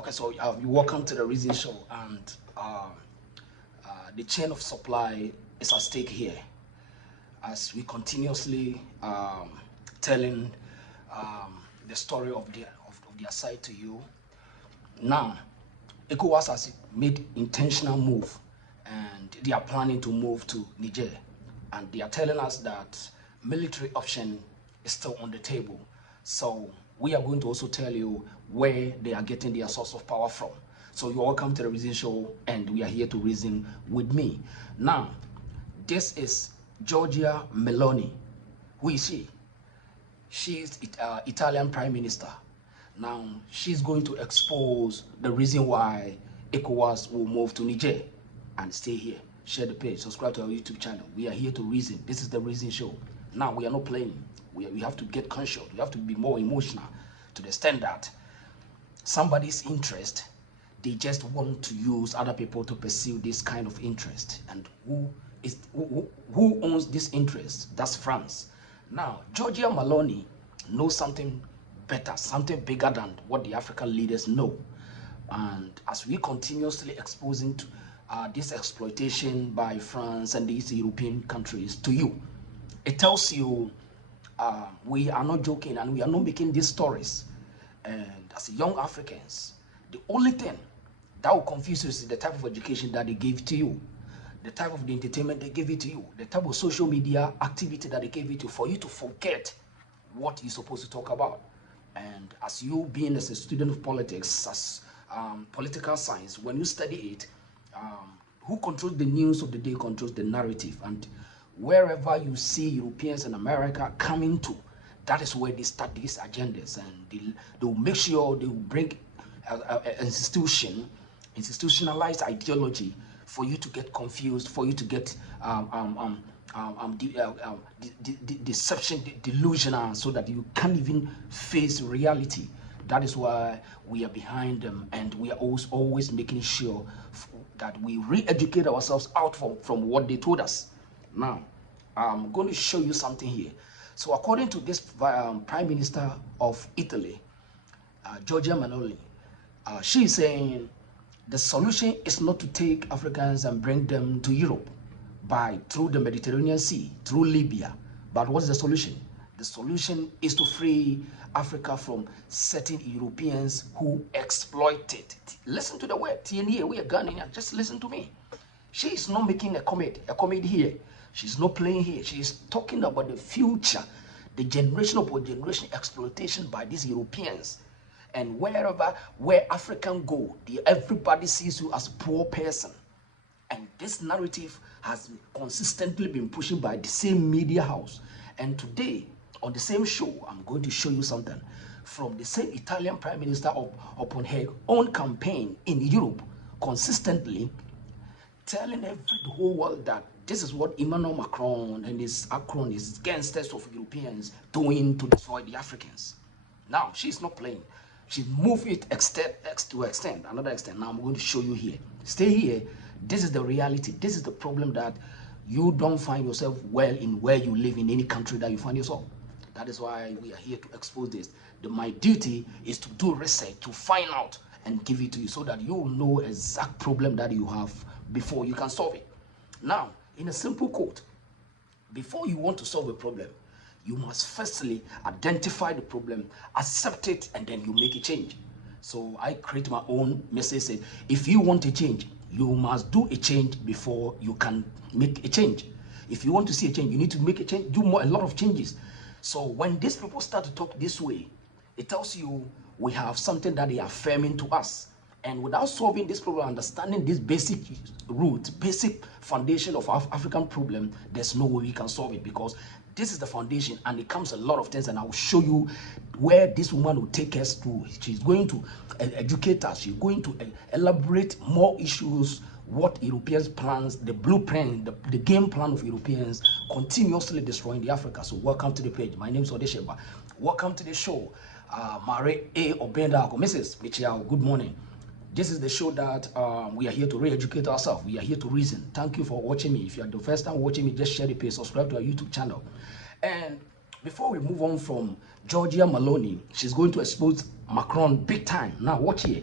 Okay, so you welcome to the Reason Show, and the chain of supply is at stake here as we continuously telling the story of their side to you. Now, ECOWAS has made intentional move, and they are planning to move to Niger, and they are telling us that military option is still on the table. So we are going to also tell you where they are getting their source of power from. So you're welcome to the Reason Show, and we are here to reason with me. Now, this is Giorgia Meloni. Who is she? She's Italian Prime Minister. Now, she's going to expose the reason why ECOWAS will move to Niger and stay here. Share the page, subscribe to our YouTube channel. We are here to reason. This is the Reason Show. Now, we are not playing. We have to get conscious. We have to be more emotional to the extent that somebody's interest, they just want to use other people to pursue this kind of interest. And who owns this interest? That's France. Now, Giorgia Meloni knows something better, something bigger than what the African leaders know. And as we continuously exposing to this exploitation by France and these European countries to you, it tells you we are not joking, and we are not making these stories. And as young Africans, the only thing that will confuse you is the type of education that they give to you, the type of the entertainment they give it to you, the type of social media activity that they give it to, for you to forget what you're supposed to talk about. And as you being as a student of politics, as political science, when you study it, who controls the news of the day controls the narrative. And wherever you see Europeans and America coming to, that is where they start these agendas, and they will make sure they will bring institutionalized ideology for you to get confused, for you to get deception, delusional, so that you can't even face reality. That is why we are behind them, and we are always making sure that we re-educate ourselves out from what they told us. Now, I'm going to show you something here. So according to this Prime Minister of Italy, Giorgia Meloni, she is saying the solution is not to take Africans and bring them to Europe through the Mediterranean Sea, through Libya. But what's the solution? The solution is to free Africa from certain Europeans who exploit it. Listen to the word TNA. We are Ghanaian. Just listen to me. She is not making a comedy here. She's not playing here. She is talking about the future, the generation upon generation exploitation by these Europeans. And where African go, everybody sees you as a poor person. And this narrative has consistently been pushed by the same media house. And today, on the same show, I'm going to show you something from the same Italian Prime Minister upon her own campaign in Europe, consistently telling the whole world that this is what Emmanuel Macron and his gangsters of Europeans doing to destroy the Africans. Now, she's not playing. She moved it another extent. Now I'm going to show you here. Stay here. This is the reality. This is the problem, that you don't find yourself well in where you live in any country that you find yourself. That is why we are here to expose this. My duty is to do research, to find out and give it to you, so that you will know exact problem that you have before you can solve it. Now, in a simple quote, before you want to solve a problem, you must firstly identify the problem, accept it, and then you make a change. So I create my own message saying, if you want a change, you must do a change before you can make a change. If you want to see a change, you need to make a change, a lot of changes. So when these people start to talk this way, it tells you we have something that they are affirming to us. And without solving this problem, understanding this basic root, basic foundation of our African problem, there's no way we can solve it, because this is the foundation, and it comes a lot of things, and I will show you where this woman will take us to. She's going to educate us. She's going to elaborate more issues, what Europeans plans, the blueprint, the game plan of Europeans continuously destroying the Africa. So welcome to the page. My name is Odesheba. Welcome to the show. Mare A. Obenda, Mrs. Michelle, good morning. This is the show that we are here to re-educate ourselves. We are here to reason. Thank you for watching me. If you are the first time watching me, just share the page, subscribe to our YouTube channel. And before we move on from Giorgia Meloni, she's going to expose Macron big time. Now watch here.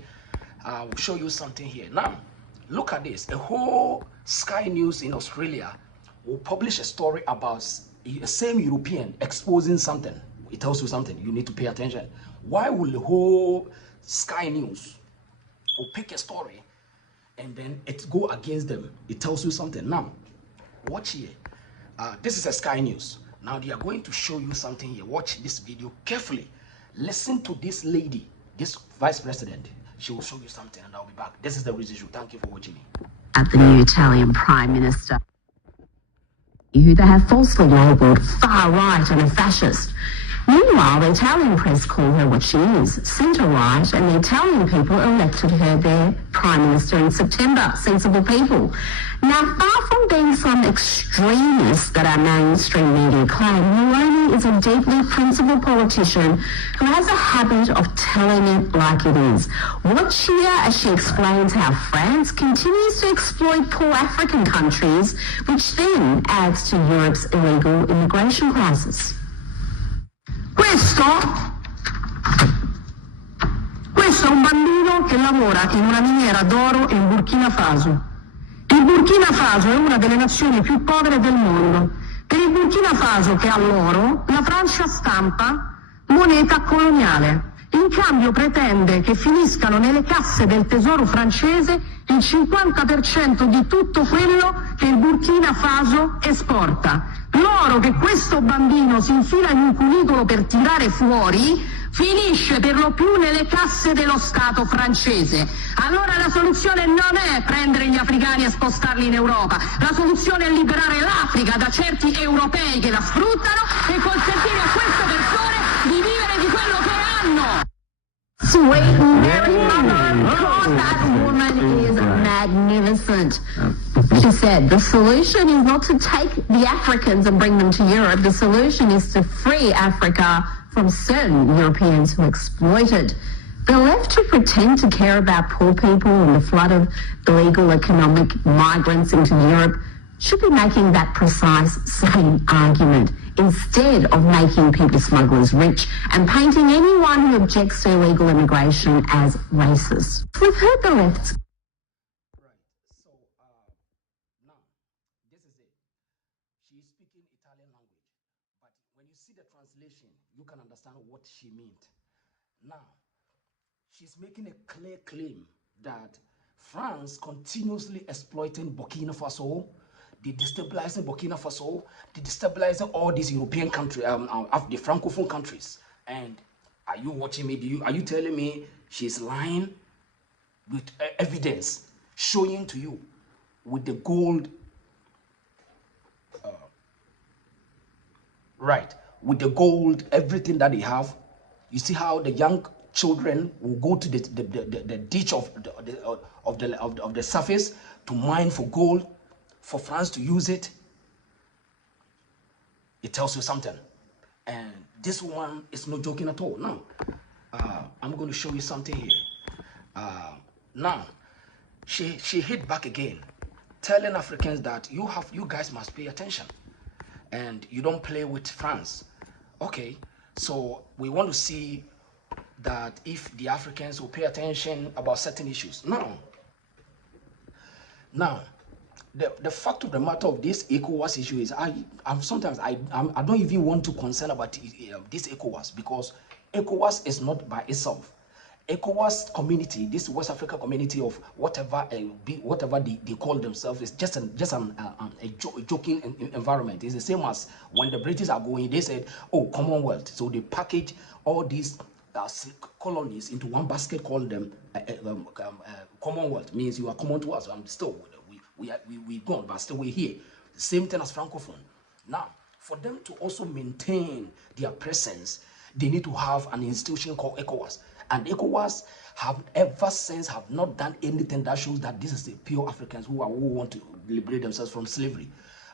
I will show you something here. Now, look at this. A whole Sky News in Australia will publish a story about a same European exposing something. It tells you something. You need to pay attention. Why will the whole Sky News will pick a story and then it go against them? It tells you something. Now, watch here. This is a Sky News. Now they are going to show you something here. Watch this video carefully. Listen to this lady, this vice president. She will show you something and I'll be back. This is the residual. Thank you for watching me. At the new Italian Prime Minister, who they have falsely labelled far-right and a fascist. Meanwhile, the Italian press call her what she is, centre-right, and the Italian people elected her their Prime Minister in September, sensible people. Now, far from being some extremist that our mainstream media claim, Meloni is a deeply principled politician who has a habit of telling it like it is. Watch here as she explains how France continues to exploit poor African countries, which then adds to Europe's illegal immigration crisis. Questo è un bambino che lavora in una miniera d'oro in Burkina Faso. Il Burkina Faso è una delle nazioni più povere del mondo. Per il Burkina Faso, che ha l'oro, la Francia stampa moneta coloniale. In cambio pretende che finiscano nelle casse del tesoro francese il 50% di tutto quello che il Burkina Faso esporta. L'oro che questo bambino si infila in un cunicolo per tirare fuori finisce per lo più nelle casse dello Stato francese. Allora la soluzione non è prendere gli africani e spostarli in Europa. La soluzione è liberare l'Africa da certi europei che la sfruttano e consentire a queste persone di vivere di quello che hanno. Sweet Mary Mother, God, that woman is magnificent. She said the solution is not to take the Africans and bring them to Europe. The solution is to free Africa from certain Europeans who exploit it. The left to pretend to care about poor people and the flood of illegal economic migrants into Europe should be making that precise same argument instead of making people smugglers rich and painting anyone who objects to illegal immigration as racist. We've heard the left's. Right. So now this is it. She is speaking Italian language, but when you see the translation, you can understand what she meant. Now, she's making a clear claim that France continuously exploiting Burkina Faso. They destabilizing Burkina Faso, they destabilizing all these European countries, the Francophone countries. And are you watching me? Are you telling me she's lying? With evidence showing to you with the gold, right? With the gold, everything that they have. You see how the young children will go to the ditch of the surface to mine for gold. For France to use it, it tells you something. And this one is no joking at all. Now, I'm going to show you something here. Now, she hit back again, telling Africans that you guys must pay attention, and you don't play with France. Okay, so we want to see that if the Africans will pay attention about certain issues. Now. The fact of the matter of this ECOWAS issue is I don't even want to concern about this ECOWAS, because ECOWAS is not by itself. ECOWAS community, this West Africa community of whatever they call themselves, is just a joking environment. It's the same as when the British are going, they said, oh, Commonwealth. So they package all these colonies into one basket, call them Commonwealth. Means you are common to us. I'm still we gone, but still we're here. The same thing as Francophone. Now, for them to also maintain their presence, they need to have an institution called ECOWAS. And ECOWAS have ever since have not done anything that shows that this is the pure Africans who want to liberate themselves from slavery.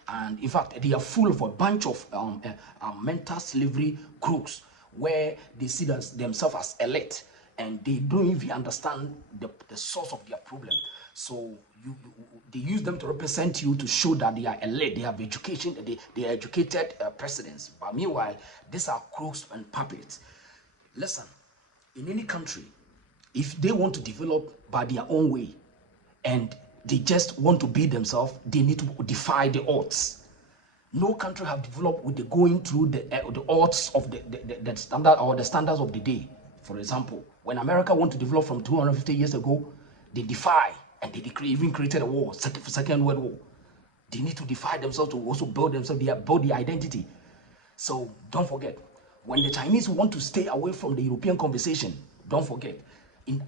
And in fact, they are full of a bunch of mental slavery crooks where they see themselves as elite, and they don't even understand the source of their problem. So they use them to represent you to show that they are elite, they have education, they are educated presidents. But meanwhile, these are crooks and puppets. Listen, in any country, If they want to develop by their own way and they just want to be themselves, they need to defy the odds. No country have developed with the going through the odds of the standard or the standards of the day. For example, when America want to develop from 250 years ago, they defy and they even created a war, Second World War. They need to defy themselves to also build themselves, build their identity. So don't forget, when the Chinese want to stay away from the European conversation, don't forget,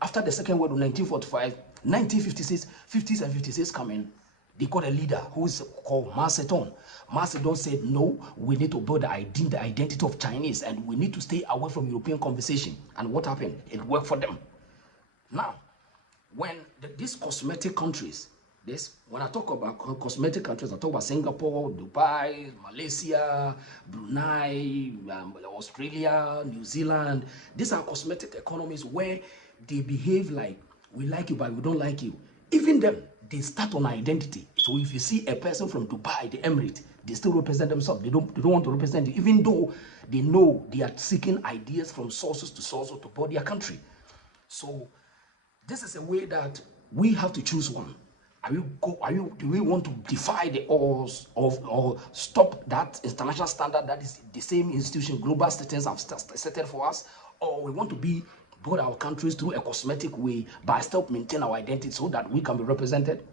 after the Second World War, 1945, 1956, 50s and 56 coming, they got a leader who is called Mao Zedong. Mao Zedong said, no, we need to build the identity of Chinese and we need to stay away from European conversation. And what happened? It worked for them. Now, when these cosmetic countries, when I talk about cosmetic countries, I talk about Singapore, Dubai, Malaysia, Brunei, Australia, New Zealand. These are cosmetic economies where they behave like we like you, but we don't like you. Even them, they start on identity. So if you see a person from Dubai, the Emirates, they still represent themselves. They don't want to represent you, even though they know they are seeking ideas from sources to build their country. So this is a way that we have to choose one. Do we want to defy the odds or stop that international standard that is the same institution, global standards have set for us, or we want to build our countries through a cosmetic way but still maintain our identity so that we can be represented?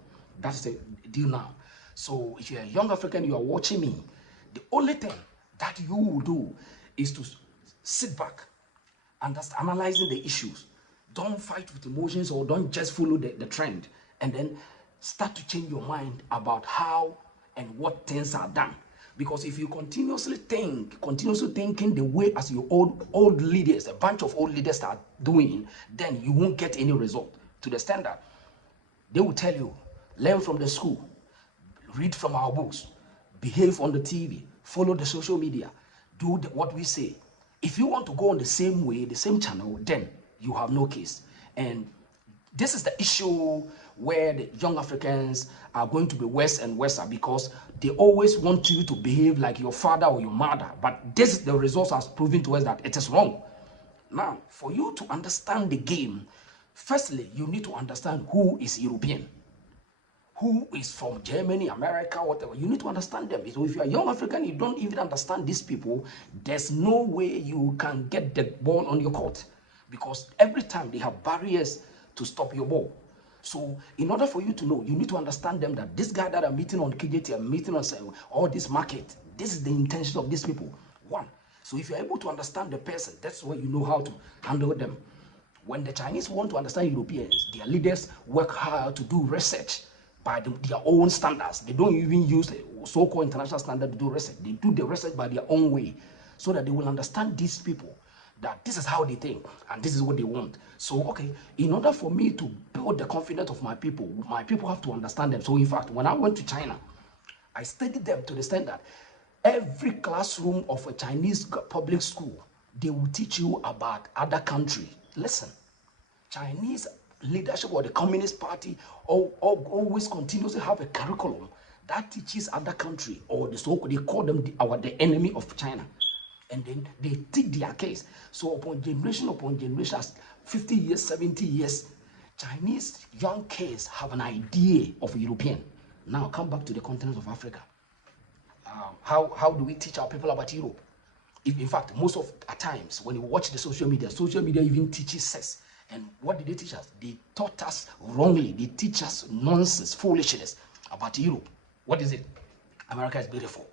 That's the deal now. So if you're a young African, you are watching me, the only thing that you will do is to sit back and just analyzing the issues. Don't fight with emotions or don't just follow the trend, and then start to change your mind about how and what things are done. Because if you continuously thinking the way as your old leaders, a bunch of old leaders are doing, then you won't get any result. To the standard, they will tell you, learn from the school, read from our books, behave on the TV, follow the social media, do what we say. If you want to go on the same way, the same channel, then you have no case. And this is the issue where the young Africans are going to be worse and worse because they always want you to behave like your father or your mother. But the results has proven to us that it is wrong. Now, for you to understand the game, firstly, you need to understand who is European, who is from Germany, America, whatever. You need to understand them. So if you are a young African, you don't even understand these people, there's no way you can get the ball on your court, because every time they have barriers to stop your ball. So in order for you to know, you need to understand them, that this guy that I'm meeting on KJT, I'm meeting on all this market, this is the intention of these people. One. So if you're able to understand the person, that's where you know how to handle them. When the Chinese want to understand Europeans, their leaders work hard to do research by their own standards. They don't even use the so-called international standard to do research. They do the research by their own way so that they will understand these people, that this is how they think and this is what they want. So, okay, in order for me to build the confidence of my people have to understand them. So, in fact, when I went to China, I studied them to the extent that every classroom of a Chinese public school, they will teach you about other countries. Listen, Chinese leadership or the Communist Party always continuously have a curriculum that teaches other countries, or they call them the enemy of China. And then they take their case. So upon generation, as 50 years, 70 years, Chinese young kids have an idea of a European. Now come back to the continent of Africa. How do we teach our people about Europe? In fact, most of the times when you watch the social media even teaches sex. And what did they teach us? They taught us wrongly. They teach us nonsense, foolishness about Europe. What is it? America is beautiful.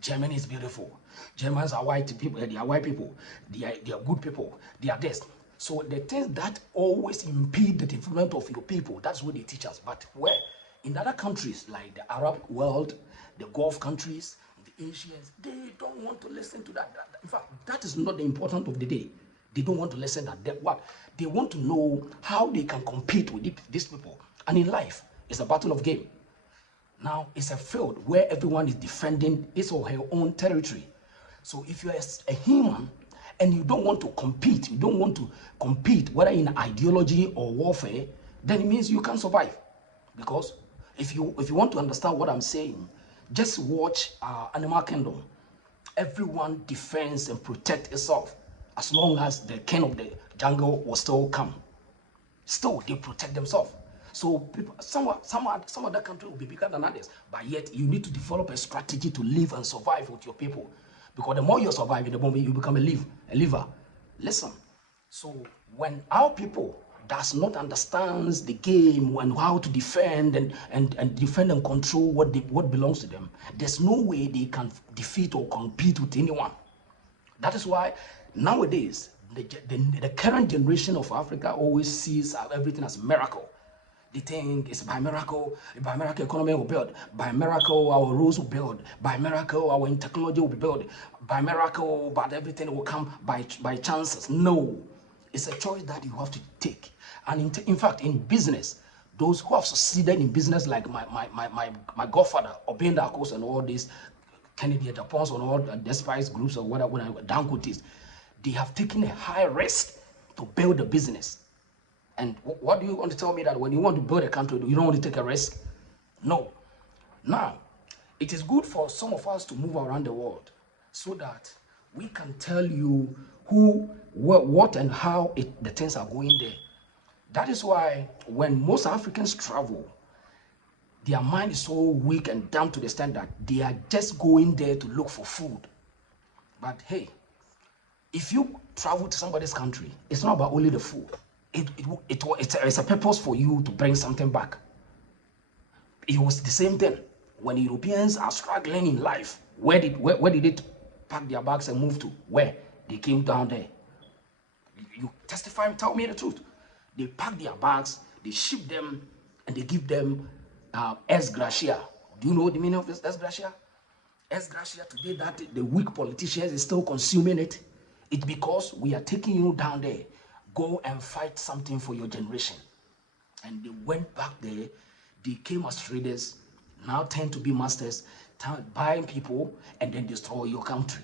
Germany is beautiful. Germans are white people. They are white people. They are good people. They are this. So the things that always impede the development of your people, that's what they teach us. But where in other countries like the Arab world, the Gulf countries, the Asians, they don't want to listen to that. In fact, that is not the important of the day. They don't want to listen to that. What they want to know, how they can compete with these people. And in life, it's a battle of game. Now, it's a field where everyone is defending his or her own territory. So if you're a human and you don't want to compete, whether in ideology or warfare, then it means you can't survive. Because if you want to understand what I'm saying, just watch Animal Kingdom. Everyone defends and protects itself as long as the king of the jungle was still calm. Still, they protect themselves. So people, some other country will be bigger than others, but yet you need to develop a strategy to live and survive with your people. Because the more you survive, the more you become a liver. Listen, so when our people does not understands the game and how to defend and defend and control what belongs to them, there's no way they can defeat or compete with anyone. That is why nowadays the current generation of Africa always sees everything as a miracle. They think it's by miracle economy will build, by miracle our roads will build, by miracle our technology will be built, by miracle, but everything will come by chances. No, it's a choice that you have to take. And in fact, in business, those who have succeeded in business, like my godfather, Obenda Akos, and all these Kennedy Japons and all the spice groups or whatever, Dangotes, they have taken a high risk to build a business. And what do you want to tell me, that when you want to build a country, you don't want to take a risk? No. Now, it is good for some of us to move around the world so that we can tell you who, what and how the things are going there. That is why when most Africans travel, their mind is so weak and down to the extent that they are just going there to look for food. But hey, if you travel to somebody's country, it's not about only the food. It's a purpose for you to bring something back. It was the same thing when Europeans are struggling in life. Where did they pack their bags and move to? Where? They came down there. You testify and tell me the truth. They pack their bags, they ship them, and they give them ex gratia. Do you know the meaning of this ex gratia? Ex gratia today, that the weak politicians is still consuming it. It's because we are taking you down there. Go and fight something for your generation. And they went back there. They came as traders, now tend to be masters, buying people and then destroy your country.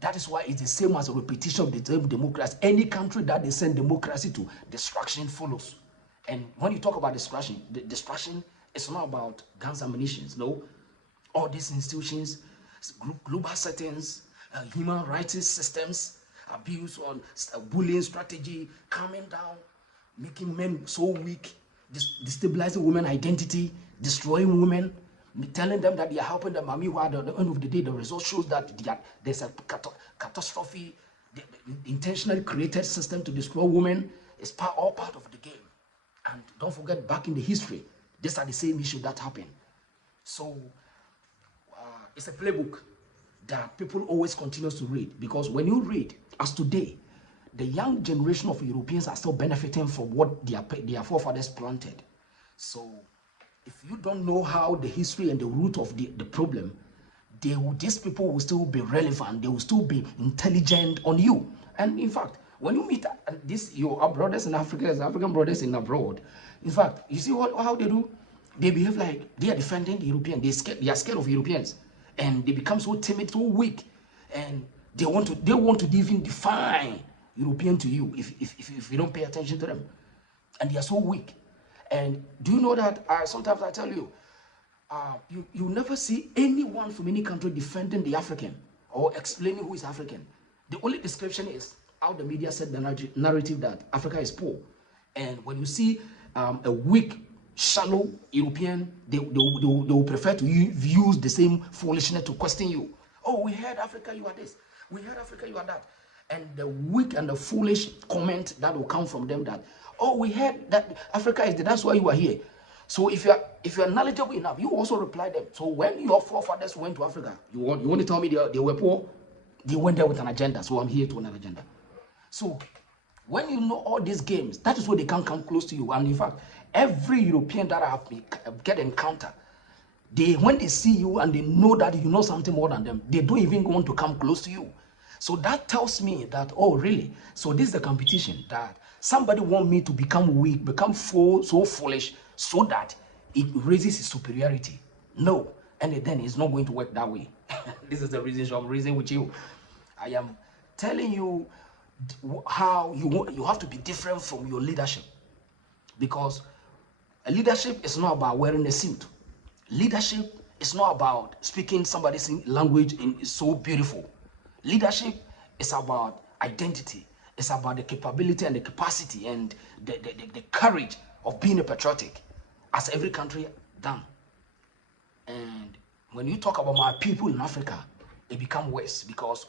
That is why it's the same as a repetition of the term democracy. Any country that they send democracy to, destruction follows. And when you talk about destruction, the destruction is not about guns and munitions. No, all these institutions, global settings, human rights systems, abuse on bullying strategy, calming down, making men so weak, destabilizing women's identity, destroying women, telling them that they are helping them. While at the end of the day, the result shows that there's a catastrophe. The intentionally created system to destroy women is all part of the game. And don't forget, back in the history, these are the same issues that happen. So it's a playbook that people always continue to read, because when you read, as today, the young generation of Europeans are still benefiting from what their forefathers planted. So if you don't know how the history and the root of the problem, these people will still be relevant, they will still be intelligent on you. And in fact, when you meet your brothers in Africa, African brothers in abroad, in fact, you see how they do? They behave like they are defending the European. They are scared of Europeans, and they become so timid, so weak, and they want to even define European to you if you don't pay attention to them. And they are so weak. And do you know that sometimes I tell you, you never see anyone from any country defending the African or explaining who is African. The only description is how the media said the narrative that Africa is poor. And when you see a weak, shallow European, they will prefer to use the same foolishness to question you. Oh, we heard Africa, you are this. We heard Africa, you are that. And the weak and the foolish comment that will come from them that, oh, we heard that Africa is that's why you are here. So if you are knowledgeable enough, you also reply them. So when your forefathers went to Africa, you want to tell me they were poor? They went there with an agenda. So I'm here to an agenda. So when you know all these games, that is where they can't come close to you. And in fact, every European that I have get encounter, when they see you and they know that you know something more than them, they don't even want to come close to you. So that tells me that, oh, really? So this is the competition, that somebody want me to become weak, become so foolish, so that it raises its superiority. No, and then it's not going to work that way. This is the reason I'm reasoning with you. I am telling you how you have to be different from your leadership, because a leadership is not about wearing a suit. Leadership is not about speaking somebody's language is so beautiful. Leadership is about identity. It's about the capability and the capacity and the courage of being a patriotic, as every country done. And when you talk about my people in Africa, it become worse because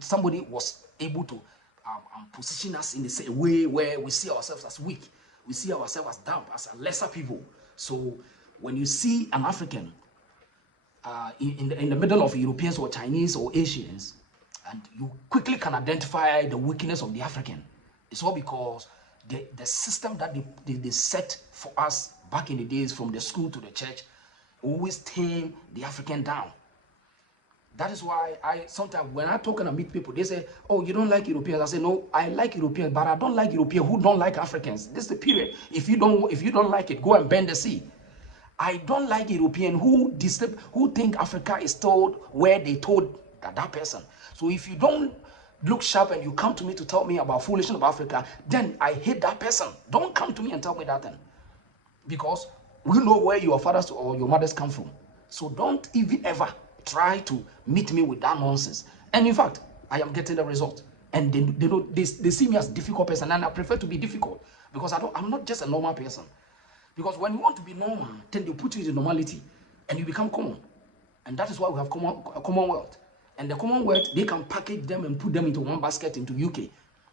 somebody was able to position us in the same way where we see ourselves as weak, we see ourselves as dumb, as a lesser people. So when you see an African in the middle of Europeans or Chinese or Asians, and you quickly can identify the weakness of the African, it's all because the system that they set for us back in the days, from the school to the church, always tame the African down. That is why sometimes when I talk and I meet people, they say, oh, you don't like Europeans. I say, no, I like Europeans, but I don't like Europeans who don't like Africans. This is the period. If you don't like it, go and bend the sea. I don't like Europeans who think Africa is told where they told that person. So if you don't look sharp and you come to me to tell me about foolishness of Africa, then I hate that person. Don't come to me and tell me that then. Because we know where your fathers or your mothers come from. So don't even ever try to meet me with that nonsense. And in fact, I am getting the result. And they see me as a difficult person, and I prefer to be difficult because I'm not just a normal person. Because when you want to be normal, then they put you into normality and you become common. And that is why we have Commonwealth. And the Commonwealth, they can package them and put them into one basket into UK.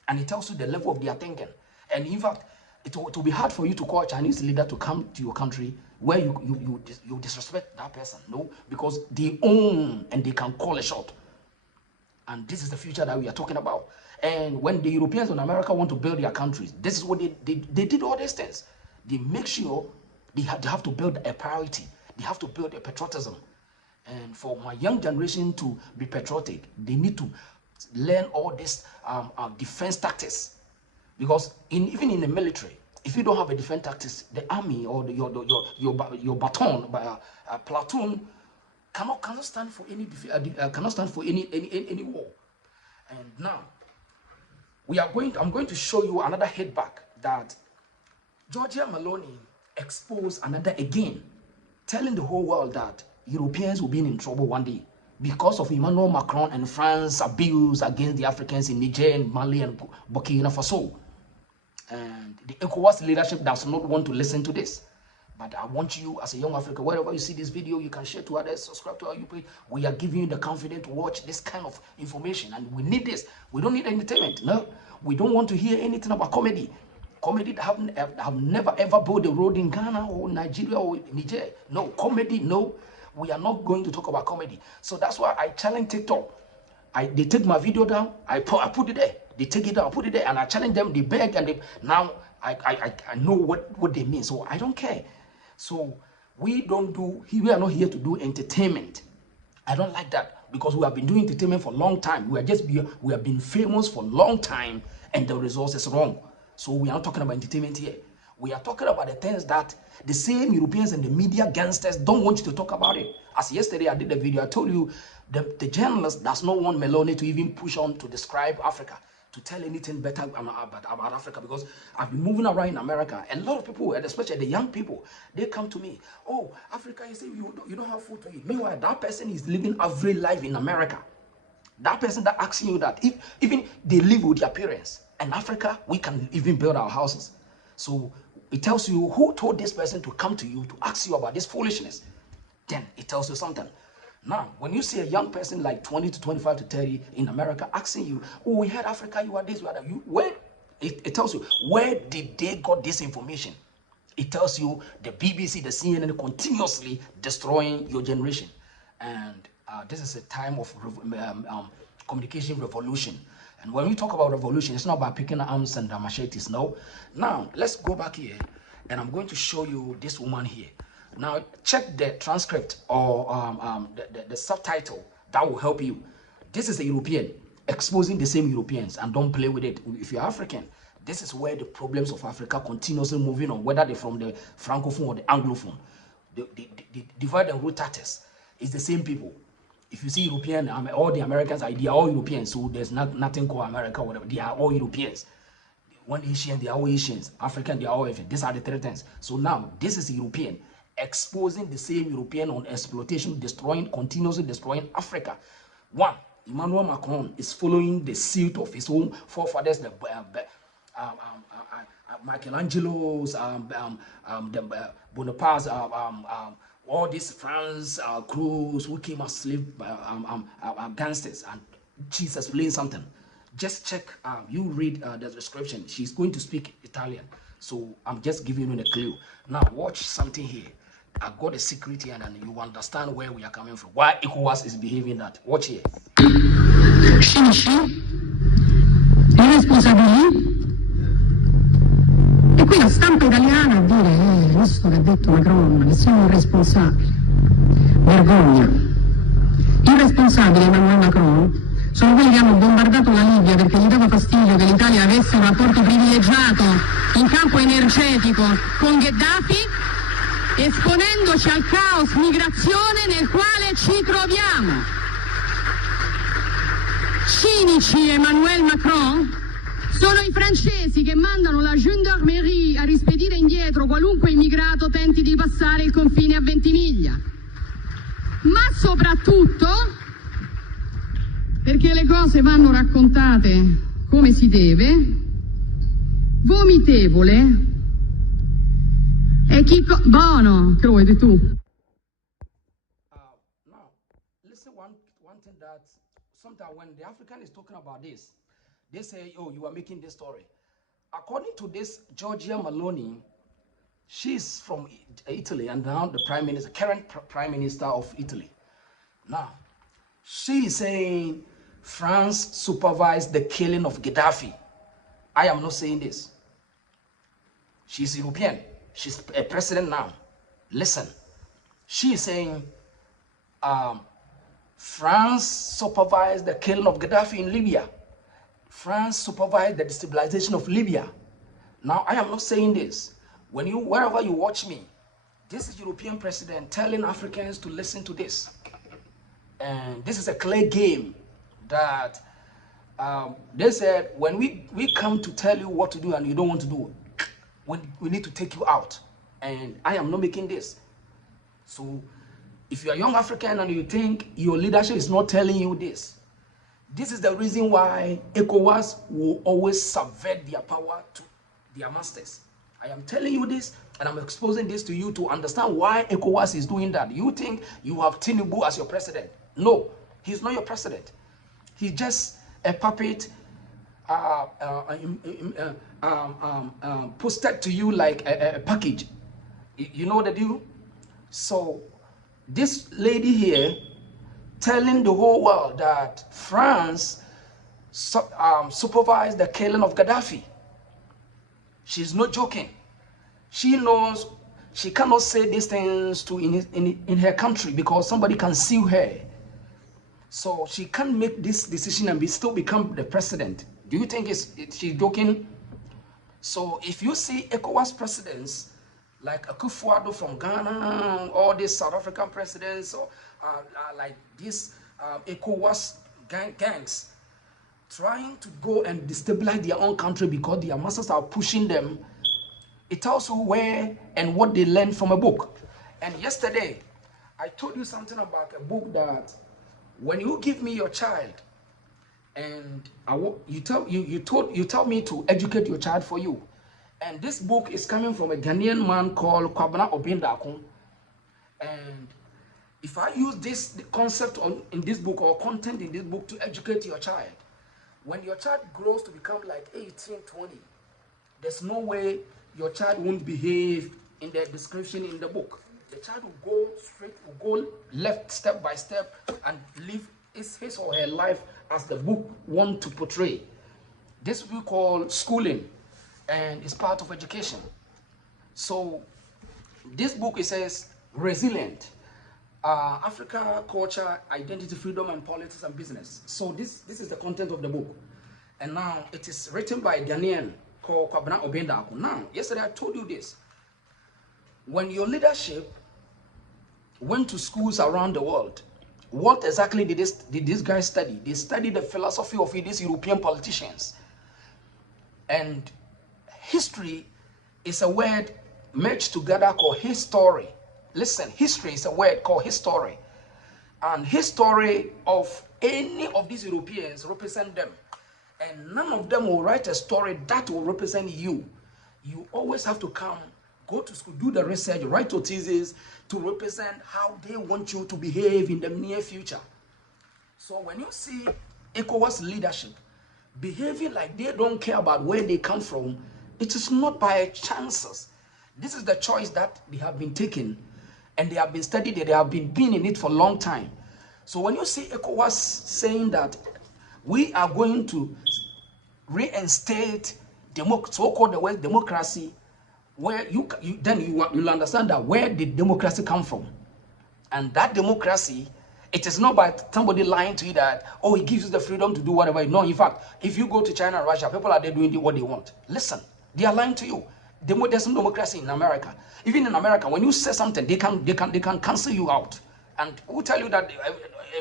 And it tells you the level of their thinking. And in fact, it will be hard for you to call a Chinese leader to come to your country where you disrespect that person. No, because they own and they can call a shot. And this is the future that we are talking about. And when the Europeans and America want to build their countries, this is what they did all these things. They make sure they have to build a priority. They have to build a patriotism. And for my young generation to be patriotic, they need to learn all these defense tactics. Because even in the military, if you don't have a defense tactics, the army or your baton, platoon cannot stand for any war. And now I'm going to show you another hit back that Giorgia Meloni exposed another again, telling the whole world that Europeans will be in trouble one day because of Emmanuel Macron and France's abuse against the Africans in Niger and Mali and Burkina Faso. And the ECOWAS leadership does not want to listen to this. But I want you, as a young African, wherever you see this video, you can share to others, subscribe to our YouTube. We are giving you the confidence to watch this kind of information. And we need this. We don't need entertainment. No, we don't want to hear anything about comedy. Comedy have never ever built a road in Ghana or Nigeria or Niger. No, comedy, no. We are not going to talk about comedy. So that's why I challenge TikTok. They take my video down, I put it there. They take it down, I put it there, and I challenge them, they beg, and now I know what they mean. So I don't care. So we are not here to do entertainment. I don't like that because we have been doing entertainment for a long time. We have been famous for a long time, and the results is wrong. So we are not talking about entertainment here. We are talking about the things that the same Europeans and the media gangsters don't want you to talk about it. As yesterday I did a video, I told you the journalist does not want Meloni to even push on to describe Africa, to tell anything better about Africa, because I've been moving around in America, and a lot of people, especially the young people, they come to me, oh, Africa, you say you don't have food to eat. Meanwhile, that person is living every life in America. That person that asking you that, even they live with their parents. In Africa, we can even build our houses. So it tells you who told this person to come to you to ask you about this foolishness. Then it tells you something. Now, when you see a young person like 20 to 25 to 30 in America asking you, oh, we had Africa, you are this, you are that. It tells you, where did they got this information? It tells you the BBC, the CNN continuously destroying your generation. And this is a time of communication revolution. And when we talk about revolution, it's not about picking arms and machetes, no. Now, let's go back here, and I'm going to show you this woman here. Now, check the transcript or the subtitle. That will help you. This is a European exposing the same Europeans, and don't play with it. If you're African, this is where the problems of Africa continuously moving on, whether they're from the Francophone or the Anglophone. The divide and rule tactics is the same people. If you see European, all the Americans, they are all Europeans, so there's nothing called America or whatever. They are all Europeans. One Asian, they are all Asians. African, they are all African. These are the three things. So now, this is European, exposing the same European on exploitation, continuously destroying Africa. One, Emmanuel Macron is following the suit of his own forefathers, the Michelangelo's, Bonaparte's, all these France crews who came as slave gangsters, and she's explaining something. Just check, you read the description. She's going to speak Italian, so I'm just giving you the clue. Now watch something here. I got a secret here, and then you understand where we are coming from. Why ECOWAS is behaving that. Watch here. Scinisci, i responsabili. E qui la stampa italiana a dire, visto che ha detto Macron, che siamo responsabili. Vergogna. I responsabili, Emmanuel Macron, sono quelli che hanno bombardato la Libia perché gli dava fastidio che l'Italia avesse un rapporto privilegiato in campo energetico con Gheddafi, esponendoci al caos migrazione nel quale ci troviamo. Cinici, Emmanuel Macron, sono i francesi che mandano la gendarmerie a rispedire indietro qualunque immigrato tenti di passare il confine a Ventimiglia. Ma soprattutto perché le cose vanno raccontate come si deve, vomitevole e chi... Buono, che lo vedi tu? Now, listen one thing that sometimes when the African is talking about this, they say, oh, you are making this story. According to this Giorgia Meloni, she's from Italy and now the prime minister, current prime minister of Italy. Now, she is saying France supervised the killing of Gaddafi. I am not saying this. She's European. She's a president now. Listen, she is saying France supervised the killing of Gaddafi in Libya. France supervised the destabilization of Libya. Now, I am not saying this. Wherever you watch me, this is European president telling Africans to listen to this. And this is a clear game that they said, when we come to tell you what to do and you don't want to do it, we need to take you out. And I am not making this. So if you're a young African and you think your leadership is not telling you this, this is the reason why ECOWAS will always subvert their power to their masters. I am telling you this, and I'm exposing this to you to understand why ECOWAS is doing that. You think you have Tinubu as your president. No, he's not your president. He's just a puppet posted to you like a package. You know the deal? So this lady here telling the whole world that France supervised the killing of Gaddafi. She's not joking. She knows she cannot say these things in her country because somebody can sue her. So she can't make this decision and still become the president. Do you think she's joking? So if you see ECOWAS presidents like Akufo-Addo from Ghana, all these South African presidents, or like these ECOWAS gangs, trying to go and destabilize their own country because their masters are pushing them, it tells you where and what they learned from a book. And yesterday, I told you something about a book that when you give me your child, and you tell me to educate your child for you, and this book is coming from a Ghanaian man called Kwabena Obindakun, and if I use this concept in this book or content in this book to educate your child, when your child grows to become like 18, 20, there's no way your child won't behave in the description in the book. The child will go straight, will go left step by step and live his or her life as the book wants to portray. This we call schooling, and it's part of education. So this book, it says resilient, Africa, culture, identity, freedom, and politics and business. So this is the content of the book. And now it is written by a Ghanaian called Kwabena Obindakun. Now, yesterday I told you this. When your leadership went to schools around the world, what exactly did these guys study? They studied the philosophy of these European politicians. And history is a word merged together called history. Listen, history is a word called history. and history of any of these Europeans represent them. And none of them will write a story that will represent you. You always have to come, go to school, do the research, write your thesis to represent how they want you to behave in the near future. So when you see ECOWAS leadership behaving like they don't care about where they come from, it is not by chances. This is the choice that they have been taking, and they have been studied, they have been in it for a long time. So when you see ECOWAS saying that we are going to reinstate so-called the word democracy, where you'll understand that where did democracy come from. And that democracy, it is not by somebody lying to you that, oh, it gives you the freedom to do whatever. No, in fact, if you go to China and Russia, people are there doing what they want. Listen, they are lying to you. There's no democracy in America. Even in America, when you say something, they can cancel you out. And who tell you that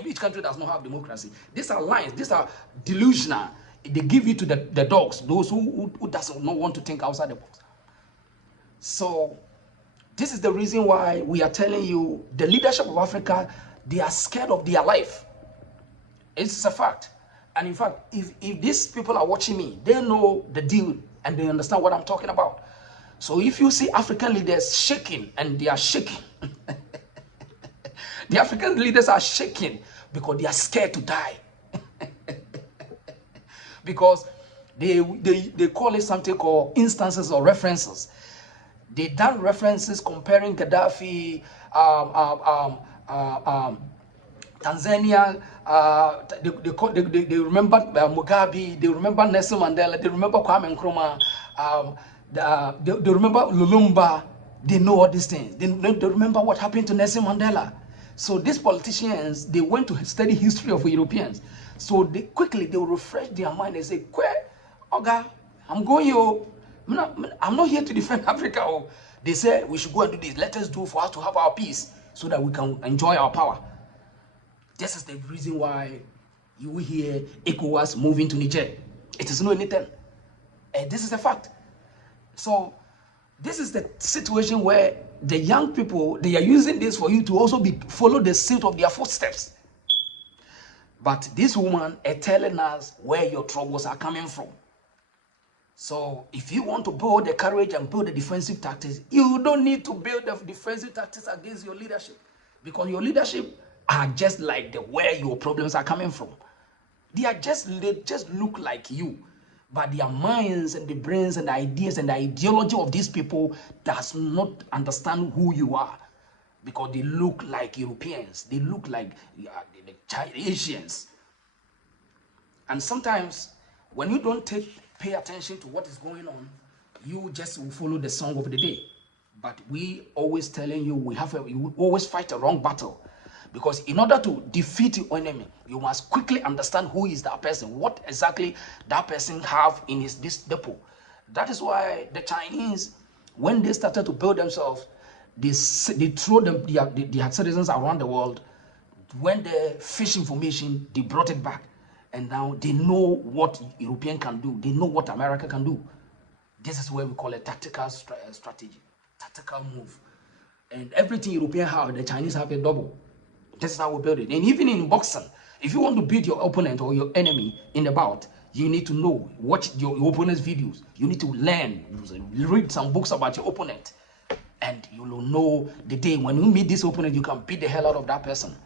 each country does not have democracy? These are lies. These are delusional. They give you to the dogs, those who doesn't not want to think outside the box. So this is the reason why we are telling you the leadership of Africa, they are scared of their life. It's a fact. And in fact, if these people are watching me, they know the deal and they understand what I'm talking about. So if you see African leaders shaking, and they are shaking, the African leaders are shaking because they are scared to die. Because they call it something called instances or references. They done references comparing Gaddafi, Tanzania. They remember Mugabe. They remember Nelson Mandela. They remember Kwame Nkrumah. They remember Lumumba. They know all these things. They remember what happened to Nelson Mandela. So these politicians, they went to study history of Europeans. So they will refresh their mind and say, Oga, I'm going here. I'm not here to defend Africa. Oh. They say we should go and do this. Let us do for us to have our peace so that we can enjoy our power. This is the reason why you will hear ECOWAS moving to Niger. It is not anything. And this is a fact. So this is the situation where the young people, they are using this for you to also follow the suit of their footsteps. But this woman is telling us where your troubles are coming from. So if you want to build the courage and build the defensive tactics, you don't need to build the defensive tactics against your leadership, because your leadership are just like where your problems are coming from. They just look like you, but their minds and the brains and the ideas and the ideology of these people does not understand who you are, because they look like Europeans. They look like the Asians. And sometimes when you don't pay attention to what is going on, you just will follow the song of the day. But we always telling you, we always fight a wrong battle. Because in order to defeat your enemy, you must quickly understand who is that person, what exactly that person have in this depot. That is why the Chinese, when they started to build themselves, they throw their citizens around the world. When they fish information, they brought it back. And now they know what European can do. They know what America can do. This is where we call it tactical strategy, tactical move. And everything European have, the Chinese have a double. This is how we build it. And even in boxing, if you want to beat your opponent or your enemy in the bout, you need to know, watch your opponent's videos. You need to learn, read some books about your opponent. And you will know the day when you meet this opponent, you can beat the hell out of that person.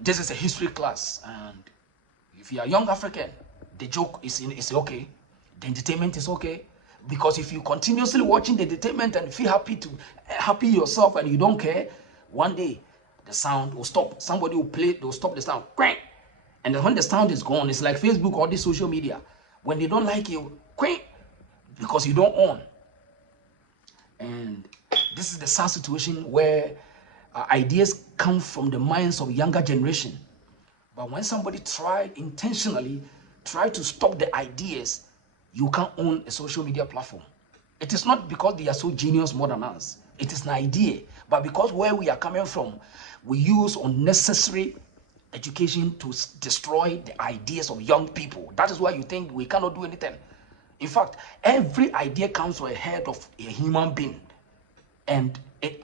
This is a history class, and if you are young African, the joke is okay, the entertainment is okay, because if you continuously watching the entertainment and feel happy yourself and you don't care, one day the sound will stop. Somebody will play, they'll stop the sound, quack. And when the sound is gone, it's like Facebook or the social media. When they don't like you, quack, because you don't own. And this is the sad situation where ideas come from the minds of younger generation. But when somebody intentionally try to stop the ideas, you can't own a social media platform. It is not because they are so genius more than us. It is an idea. But because where we are coming from, we use unnecessary education to destroy the ideas of young people. That is why you think we cannot do anything. In fact, every idea comes from the head of a human being. And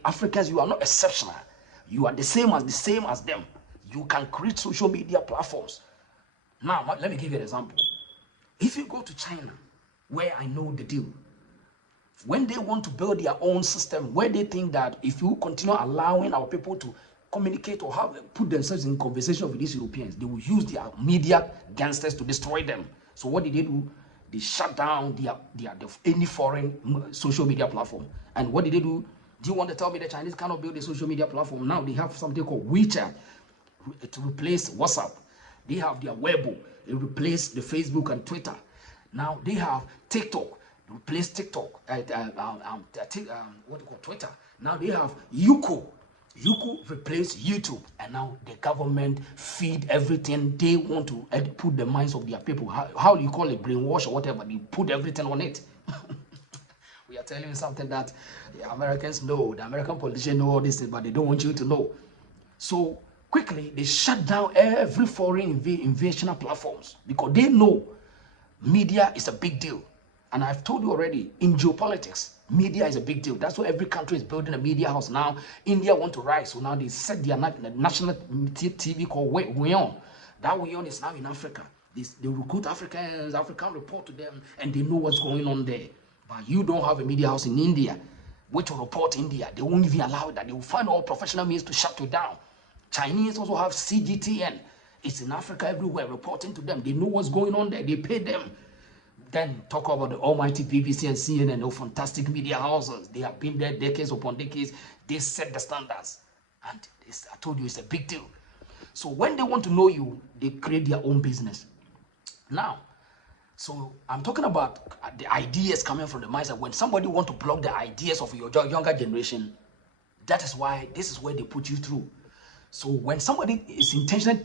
Africans, you are not exceptional. You are the same as them. You can create social media platforms. Now, let me give you an example. If you go to China, where I know the deal, when they want to build their own system, where they think that if you continue allowing our people to communicate or put themselves in conversation with these Europeans, they will use their media gangsters to destroy them. So what did they do? They shut down any foreign social media platform. And what did they do? Do you want to tell me the Chinese cannot build a social media platform? Now they have something called WeChat to replace WhatsApp. They have their Weibo. They replace the Facebook and Twitter. Now they have TikTok. Replace TikTok. What do you call Twitter? Now they have Youku. Youku replace YouTube. And now the government feed everything they want to put the minds of their people. How do you call it? Brainwash or whatever. They put everything on it. We are telling you something that the Americans know. The American politicians know all this, but they don't want you to know. So quickly, they shut down every foreign invasional platforms because they know media is a big deal. And I've told you already, in geopolitics, media is a big deal. That's why every country is building a media house. Now, India want to rise. So now they set their national TV called WION. That WION is now in Africa. They recruit Africans, African report to them, and they know what's going on there. But you don't have a media house in India, which will report India. They won't even allow that. They will find all professional means to shut you down. Chinese also have CGTN. It's in Africa everywhere, reporting to them. They know what's going on there. They pay them. Then talk about the almighty BBC and CNN, oh, fantastic media houses. They have been there decades upon decades. They set the standards. And I told you, it's a big deal. So when they want to know you, they create their own business. Now, so I'm talking about the ideas coming from the mindset. When somebody want to block the ideas of your younger generation, that is why this is where they put you through. So when somebody is intentional,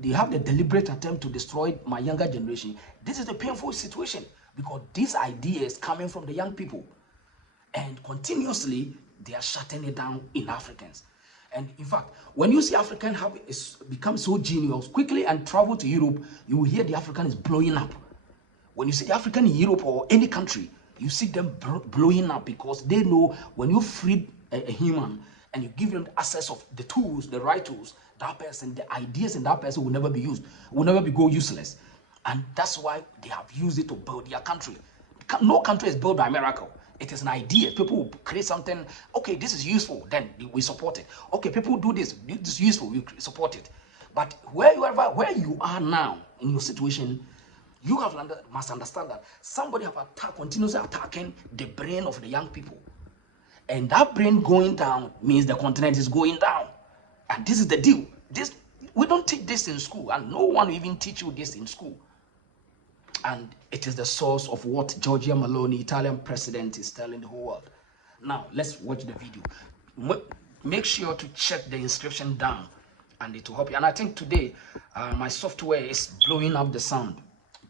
they have the deliberate attempt to destroy my younger generation. This is a painful situation because these ideas coming from the young people, and continuously they are shutting it down in Africans. And in fact, when you see African have become so genius quickly and travel to Europe, you will hear the African is blowing up. When you see the African in Europe or any country, you see them blowing up because they know when you free a human and you give them the access of the tools, the right tools, that person, the ideas in that person will never be used, will never go useless. And that's why they have used it to build their country. No country is built by miracle. It is an idea. People will create something. Okay, this is useful. Then we support it. Okay, people do this. This is useful. We support it. But where you are now in your situation, you must understand that somebody have continuously attacking the brain of the young people. And that brain going down means the continent is going down. And this is the deal. We don't teach this in school, and no one will even teach you this in school. And it is the source of what Giorgia Meloni, Italian president, is telling the whole world. Now, let's watch the video. Make sure to check the inscription down, and it will help you. And I think today, my software is blowing up the sound.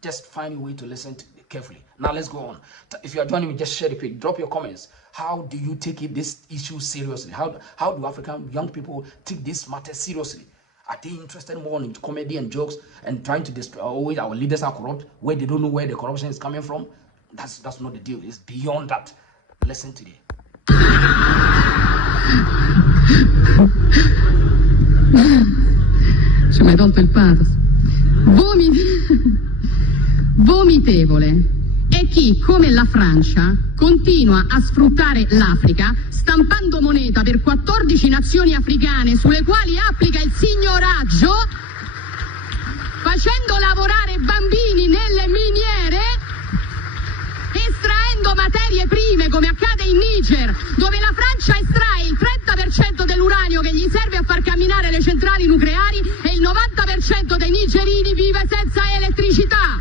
Just find a way to listen to it carefully. Now, let's go on. If you are joining me, just share the page. Drop your comments. How do you take this issue seriously? How do African young people take this matter seriously? Are they interested more in comedy and jokes and trying to destroy always our leaders are corrupt, where they don't know where the corruption is coming from? That's not the deal. It's beyond that. Listen today. Ci hai mai tolto il pathos? Vomitevole è chi, come la Francia, continua a sfruttare l'Africa stampando moneta per 14 nazioni africane sulle quali applica il signoraggio, facendo lavorare bambini nelle miniere, estraendo materie prime come accade in Niger, dove la Francia estrae il 30% dell'uranio che gli serve a far camminare le centrali nucleari e il 90% dei nigerini vive senza elettricità.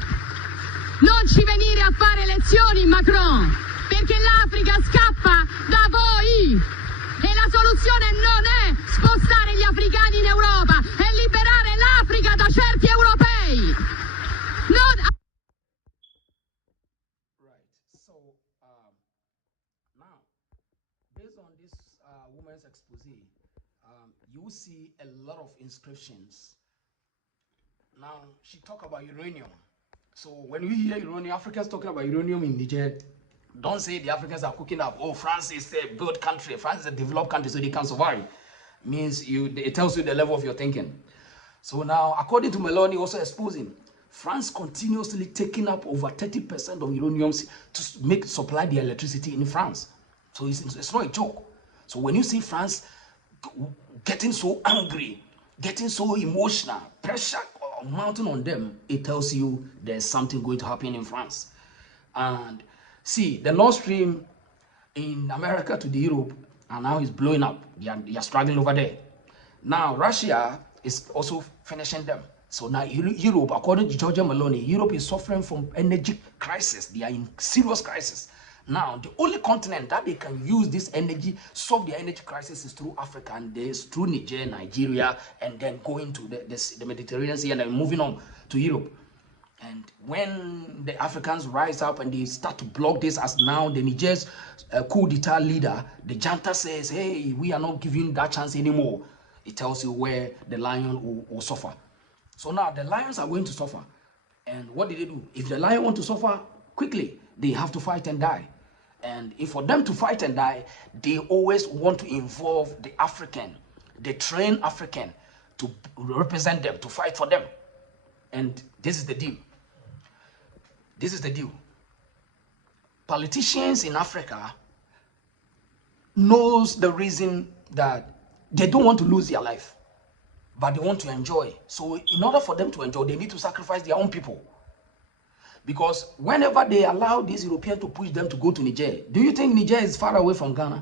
Non ci venire a fare lezioni, Macron, perché l'Africa scappa da voi e la soluzione non è spostare gli africani in Europa, è liberare l'Africa da certi europei. Right. So now, based on this woman's expose, you see a lot of inscriptions. Now, she talked about uranium. So when we hear uranium, Africans talking about uranium in Niger, don't say the Africans are cooking up. Oh, France is a good country. France is a developed country, so they can survive. means it tells you the level of your thinking. So now, according to Meloni, also exposing, France continuously taking up over 30% of uranium to supply the electricity in France. So it's not a joke. So when you see France getting so angry, getting so emotional, pressure mounting on them, it tells you there's something going to happen in France. And see, the Nord Stream in America to the Europe, and now is blowing up. They are struggling over there. Now, Russia is also finishing them. So now Europe, according to Giorgia Meloni, Europe is suffering from energy crisis. They are in serious crisis. Now, the only continent that they can use this energy, solve their energy crisis, is through Africa, and there's through Niger, Nigeria, and then going to the Mediterranean Sea, and then moving on to Europe. And when the Africans rise up and they start to block this, as now the Niger's coup d'etat leader, the junta says, hey, we are not giving that chance anymore. It tells you where the lion will suffer. So now the lions are going to suffer. And what did they do? If the lion want to suffer quickly, they have to fight and die. And if for them to fight and die, they always want to involve the African, the trained African, to represent them, to fight for them. And this is the deal. This is the deal. Politicians in Africa knows the reason that they don't want to lose their life, but they want to enjoy. So in order for them to enjoy, they need to sacrifice their own people. Because whenever they allow these Europeans to push them to go to Niger, do you think Niger is far away from Ghana?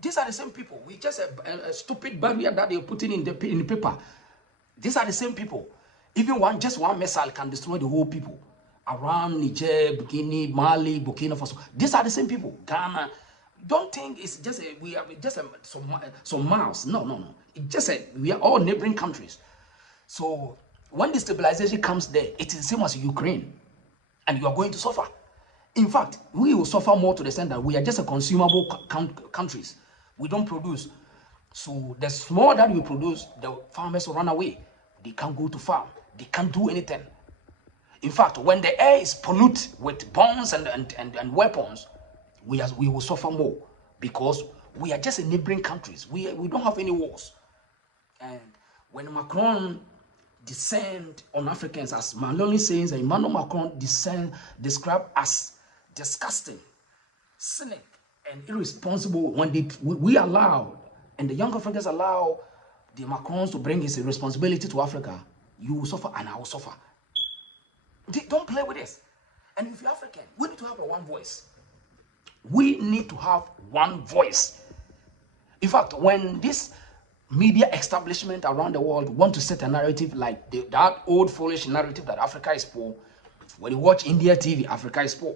These are the same people. We just a stupid barrier that they're putting in the paper. These are the same people. Even just one missile can destroy the whole people. Around Niger, Guinea, Mali, Burkina Faso. These are the same people. Ghana. Don't think it's just some miles. No. It's just we are all neighboring countries. So when the stabilization comes there, it is the same as Ukraine, and you are going to suffer. In fact, we will suffer more to the extent that we are just a consumable countries. We don't produce. So the small that we produce, the farmers will run away. They can't go to farm. They can't do anything. In fact, when the air is polluted with bombs and weapons, we will suffer more, because we are just in neighboring countries. We don't have any wars. And when Macron descend on Africans, as Meloni says, Emmanuel Macron described as disgusting, cynic, and irresponsible. When we allow, and the young Africans allow the Macrons to bring his responsibility to Africa, you will suffer and I will suffer. Don't play with this. And if you're African, we need to have one voice. We need to have one voice. In fact, when this media establishment around the world want to set a narrative like that old foolish narrative that Africa is poor, when you watch India TV, Africa is poor.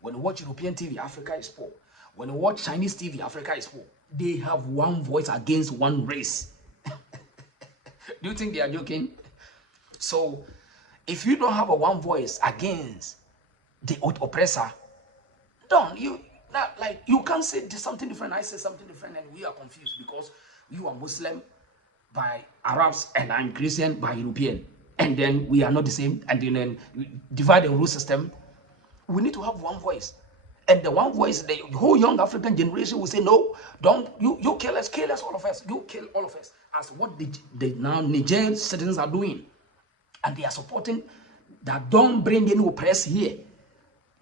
When you watch European TV, Africa is poor. When you watch Chinese TV, Africa is poor. They have one voice against one race. Do you think they are joking? So, if you don't have a one voice against the oppressor, you can't say something different. I say something different, and we are confused because you are Muslim by Arabs and I'm Christian by European, and then we are not the same. And then divide and rule system. We need to have one voice, and the one voice, the whole young African generation will say, no, don't you kill us, all of us. You kill all of us, as what the now Nigerian citizens are doing. And they are supporting that. Don't bring any oppress here.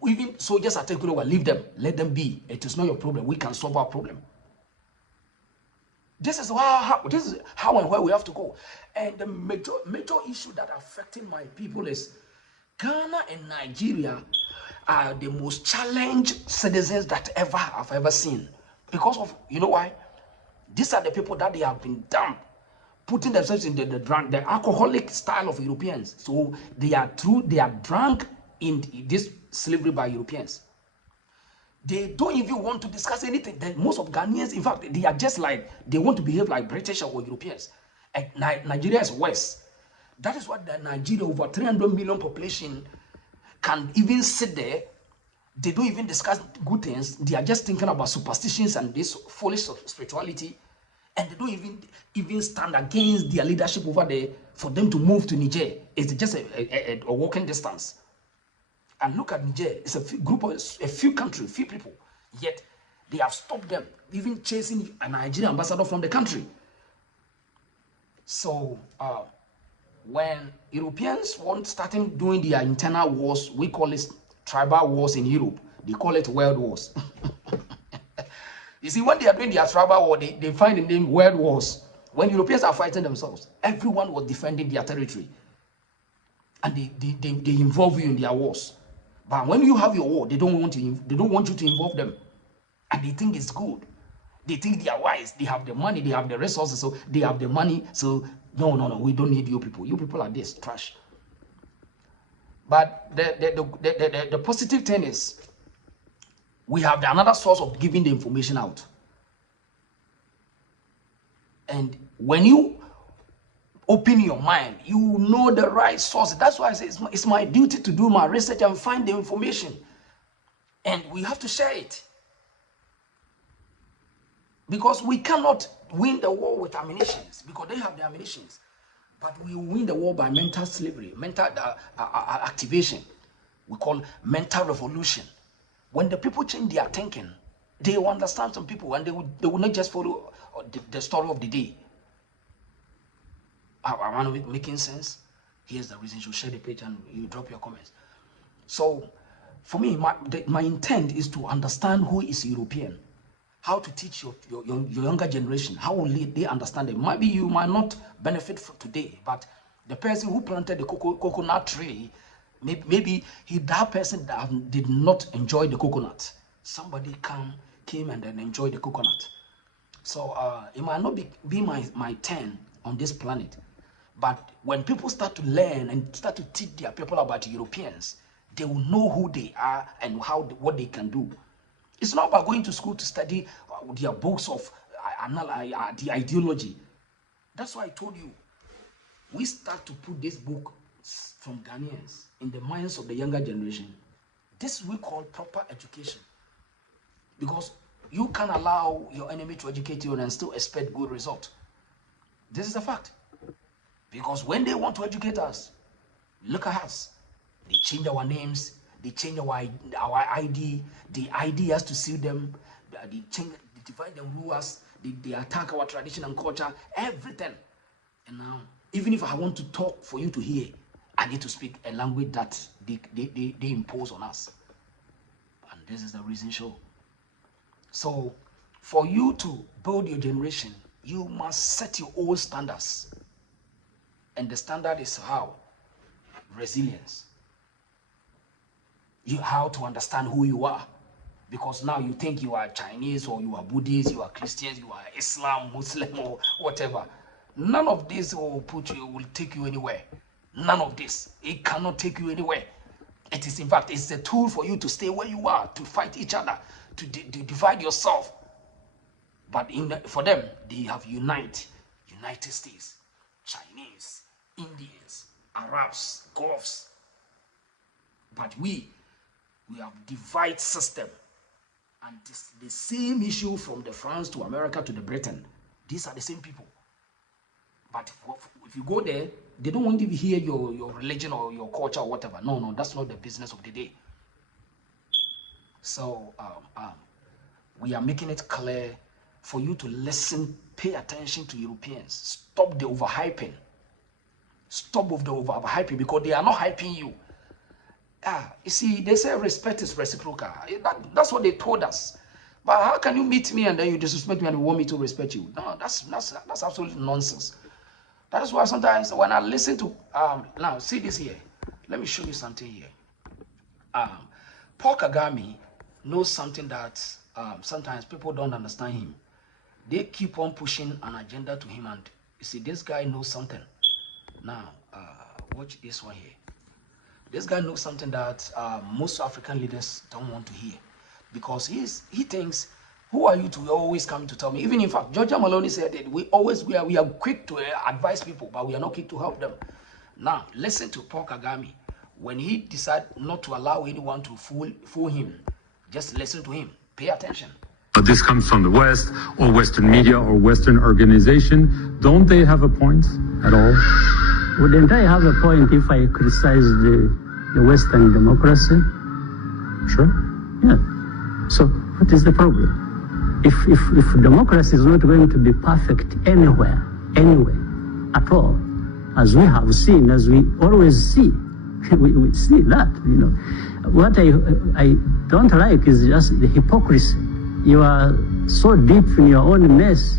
Even soldiers are taking over. Leave them. Let them be. It is not your problem. We can solve our problem. This is how and where we have to go. And the major issue that affecting my people is Ghana and Nigeria are the most challenged citizens that I've ever seen. Because of, you know why? These are the people that they have been dumped, putting themselves in the alcoholic style of Europeans. So they are drunk in this slavery by Europeans. They don't even want to discuss anything. Most of Ghanaians, in fact, they are just like, they want to behave like British or Europeans. And Nigeria is worse. That is why Nigeria, over 300 million population, can even sit there. They don't even discuss good things. They are just thinking about superstitions and this foolish spirituality. And they don't even stand against their leadership over there for them to move to Niger. It's just a walking distance. And look at Niger. It's a few countries, few people. Yet They have stopped them, even chasing a Nigerian ambassador from the country. So when Europeans want starting doing their internal wars, we call it tribal wars in Europe. They call it world wars. You see, when they are doing their tribal war, they find the name world wars. When Europeans are fighting themselves, everyone was defending their territory. And they involve you in their wars. But when you have your war, they don't want you to involve them. And they think it's good. They think they are wise. They have the money, they have the resources, so they have the money. So no, we don't need you people. You people are this trash. But the positive thing is, we have another source of giving the information out. And when you open your mind, you know the right source. That's why I say it's my duty to do my research and find the information. And we have to share it. Because we cannot win the war with ammunition, because they have the ammunition. But we win the war by mental slavery, mental activation. We call mental revolution. When the people change their thinking, they will understand some people, and they will not just follow the story of the day. Am I making sense? Here's the reason. You share the page and you drop your comments. So, for me, my intent is to understand who is European. How to teach your younger generation. How will they understand it? Maybe you might not benefit from today, but the person who planted the coconut tree, maybe that person that did not enjoy the coconut. Somebody came and then enjoyed the coconut. So it might not be my turn on this planet. But when people start to learn and start to teach their people about Europeans, they will know who they are and what they can do. It's not about going to school to study their books of the ideology. That's why I told you, we start to put this book from Ghanaians in the minds of the younger generation. This we call proper education. Because you can't allow your enemy to educate you and still expect good result. This is a fact. Because when they want to educate us, look at us. They change our names. They change our ID. The ID has to suit them. They divide and rule us. They attack our tradition and culture. Everything. And now, even if I want to talk for you to hear, I need to speak a language that they impose on us. And this is the reason show. So, for you to build your generation, you must set your own standards. And the standard is how? Resilience. How to understand who you are. Because now you think you are Chinese or you are Buddhist, you are Christians, you are Islam, Muslim or whatever. None of this will take you anywhere. None of this. It cannot take you anywhere. It is, in fact, it's a tool for you to stay where you are, to fight each other, to divide yourself. But for them, they have United States, Chinese, Indians, Arabs, Gulfs. But we have divide system. And the same issue from the France to America to the Britain. These are the same people. But if you go there, they don't want to hear your religion or your culture or whatever. No, that's not the business of the day. So we are making it clear for you to listen, pay attention to Europeans. Stop the overhyping. Stop with the overhyping, because they are not hyping you. You see, they say respect is reciprocal. That's what they told us. But how can you meet me and then you disrespect me and you want me to respect you? No, that's absolute nonsense. That is why sometimes when I listen to now see this here. Let me show you something here. Paul Kagame knows something that sometimes people don't understand him. They keep on pushing an agenda to him, and you see, this guy knows something. Now, watch this one here. This guy knows something that most African leaders don't want to hear, because he thinks, who are you to always come to tell me? Even in fact, Georgia Maloney said that we are quick to advise people, but we are not quick to help them. Now, listen to Paul Kagame. When he decided not to allow anyone to fool him, just listen to him. Pay attention. But this comes from the West, or Western media, or Western organization. Don't they have a point at all? Wouldn't I have a point if I criticize the Western democracy? Sure. Yeah. So what is the problem? if democracy is not going to be perfect anywhere, at all, as we have seen, as we always see, we see that, you know. What I don't like is just the hypocrisy. You are so deep in your own mess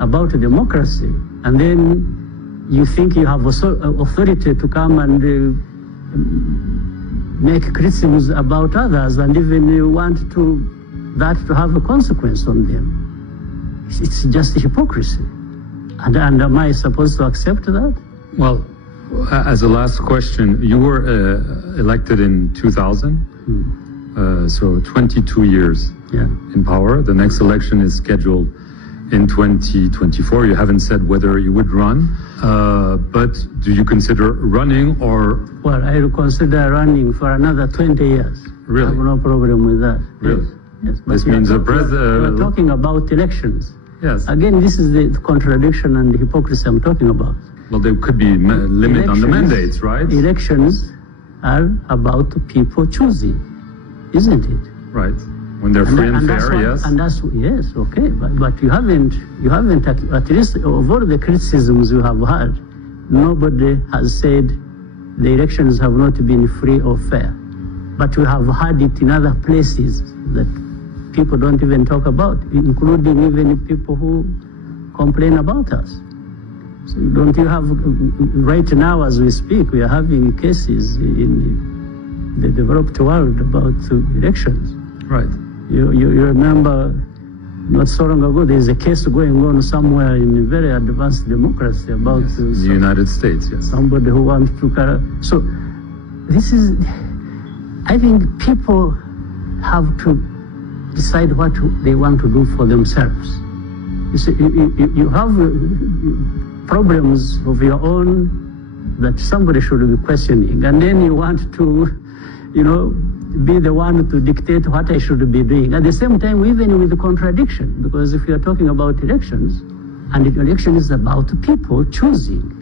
about democracy, and then you think you have authority to come and make criticisms about others, and even you want that to have a consequence on them. It's just hypocrisy. And am I supposed to accept that? Well, as a last question, you were elected in 2000, so 22 years in power. The next election is scheduled in 2024. You haven't said whether you would run, but do you consider running or? Well, I will consider running for another 20 years. Really? I have no problem with that. Really? Yes. But This means the we're talking about elections. Yes. Again, this is the contradiction and the hypocrisy I'm talking about. Well, there could be limit on the mandates, right? Elections are about people choosing, isn't it? Right. When they're free and fair, yes. And that's, yes, okay. But you haven't, at least of all the criticisms you have had, nobody has said the elections have not been free or fair. But we have had it in other places that people don't even talk about, including even people who complain about us. So don't you have, right now as we speak, we are having cases in the developed world about elections. Right. You remember not so long ago, there's a case going on somewhere in a very advanced democracy about the United States, yes. Somebody who wants to. So this is, I think people have to decide what they want to do for themselves. You see, you have problems of your own that somebody should be questioning, and then you want to, be the one to dictate what I should be doing. At the same time, even with the contradiction, because if you are talking about elections, and the election is about people choosing.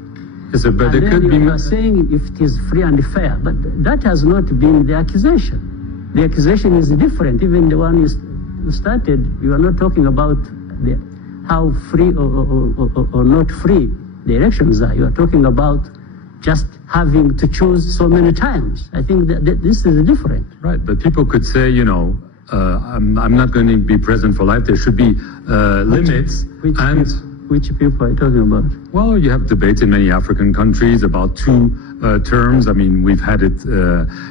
Yes, sir, but it could be. You are saying if it is free and fair, but that has not been the accusation. The accusation is different. Even the one you started, you are not talking about how free or not free the elections are. You are talking about just having to choose so many times. I think that this is different. Right, but people could say, I'm not going to be president for life. There should be limits. Which people are you talking about? Well, you have debates in many African countries about 2 terms. I mean, we've had it,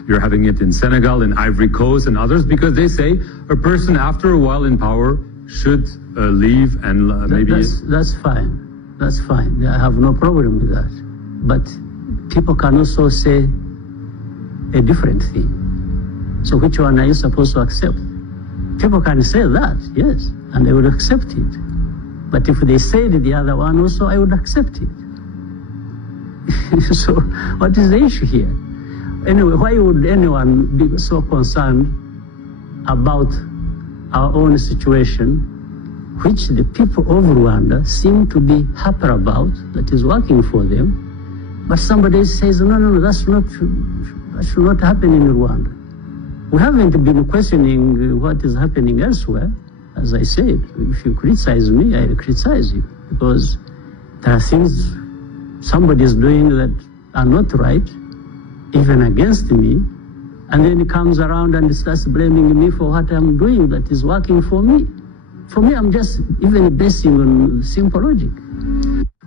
you're having it in Senegal, in Ivory Coast and others, because they say a person after a while in power should leave and maybe... That's fine. That's fine. I have no problem with that. But people can also say a different thing. So which one are you supposed to accept? People can say that, yes, and they would accept it. But if they said the other one also, I would accept it. So what is the issue here? Anyway, why would anyone be so concerned about our own situation, which the people of Rwanda seem to be happy about, that is working for them, but somebody says, no, that should not happen in Rwanda. We haven't been questioning what is happening elsewhere. As I said, if you criticize me, I criticize you, because there are things somebody is doing that are not right, even against me, and then he comes around and starts blaming me for what I'm doing that is working for me. For me, I'm just even basing on simple logic.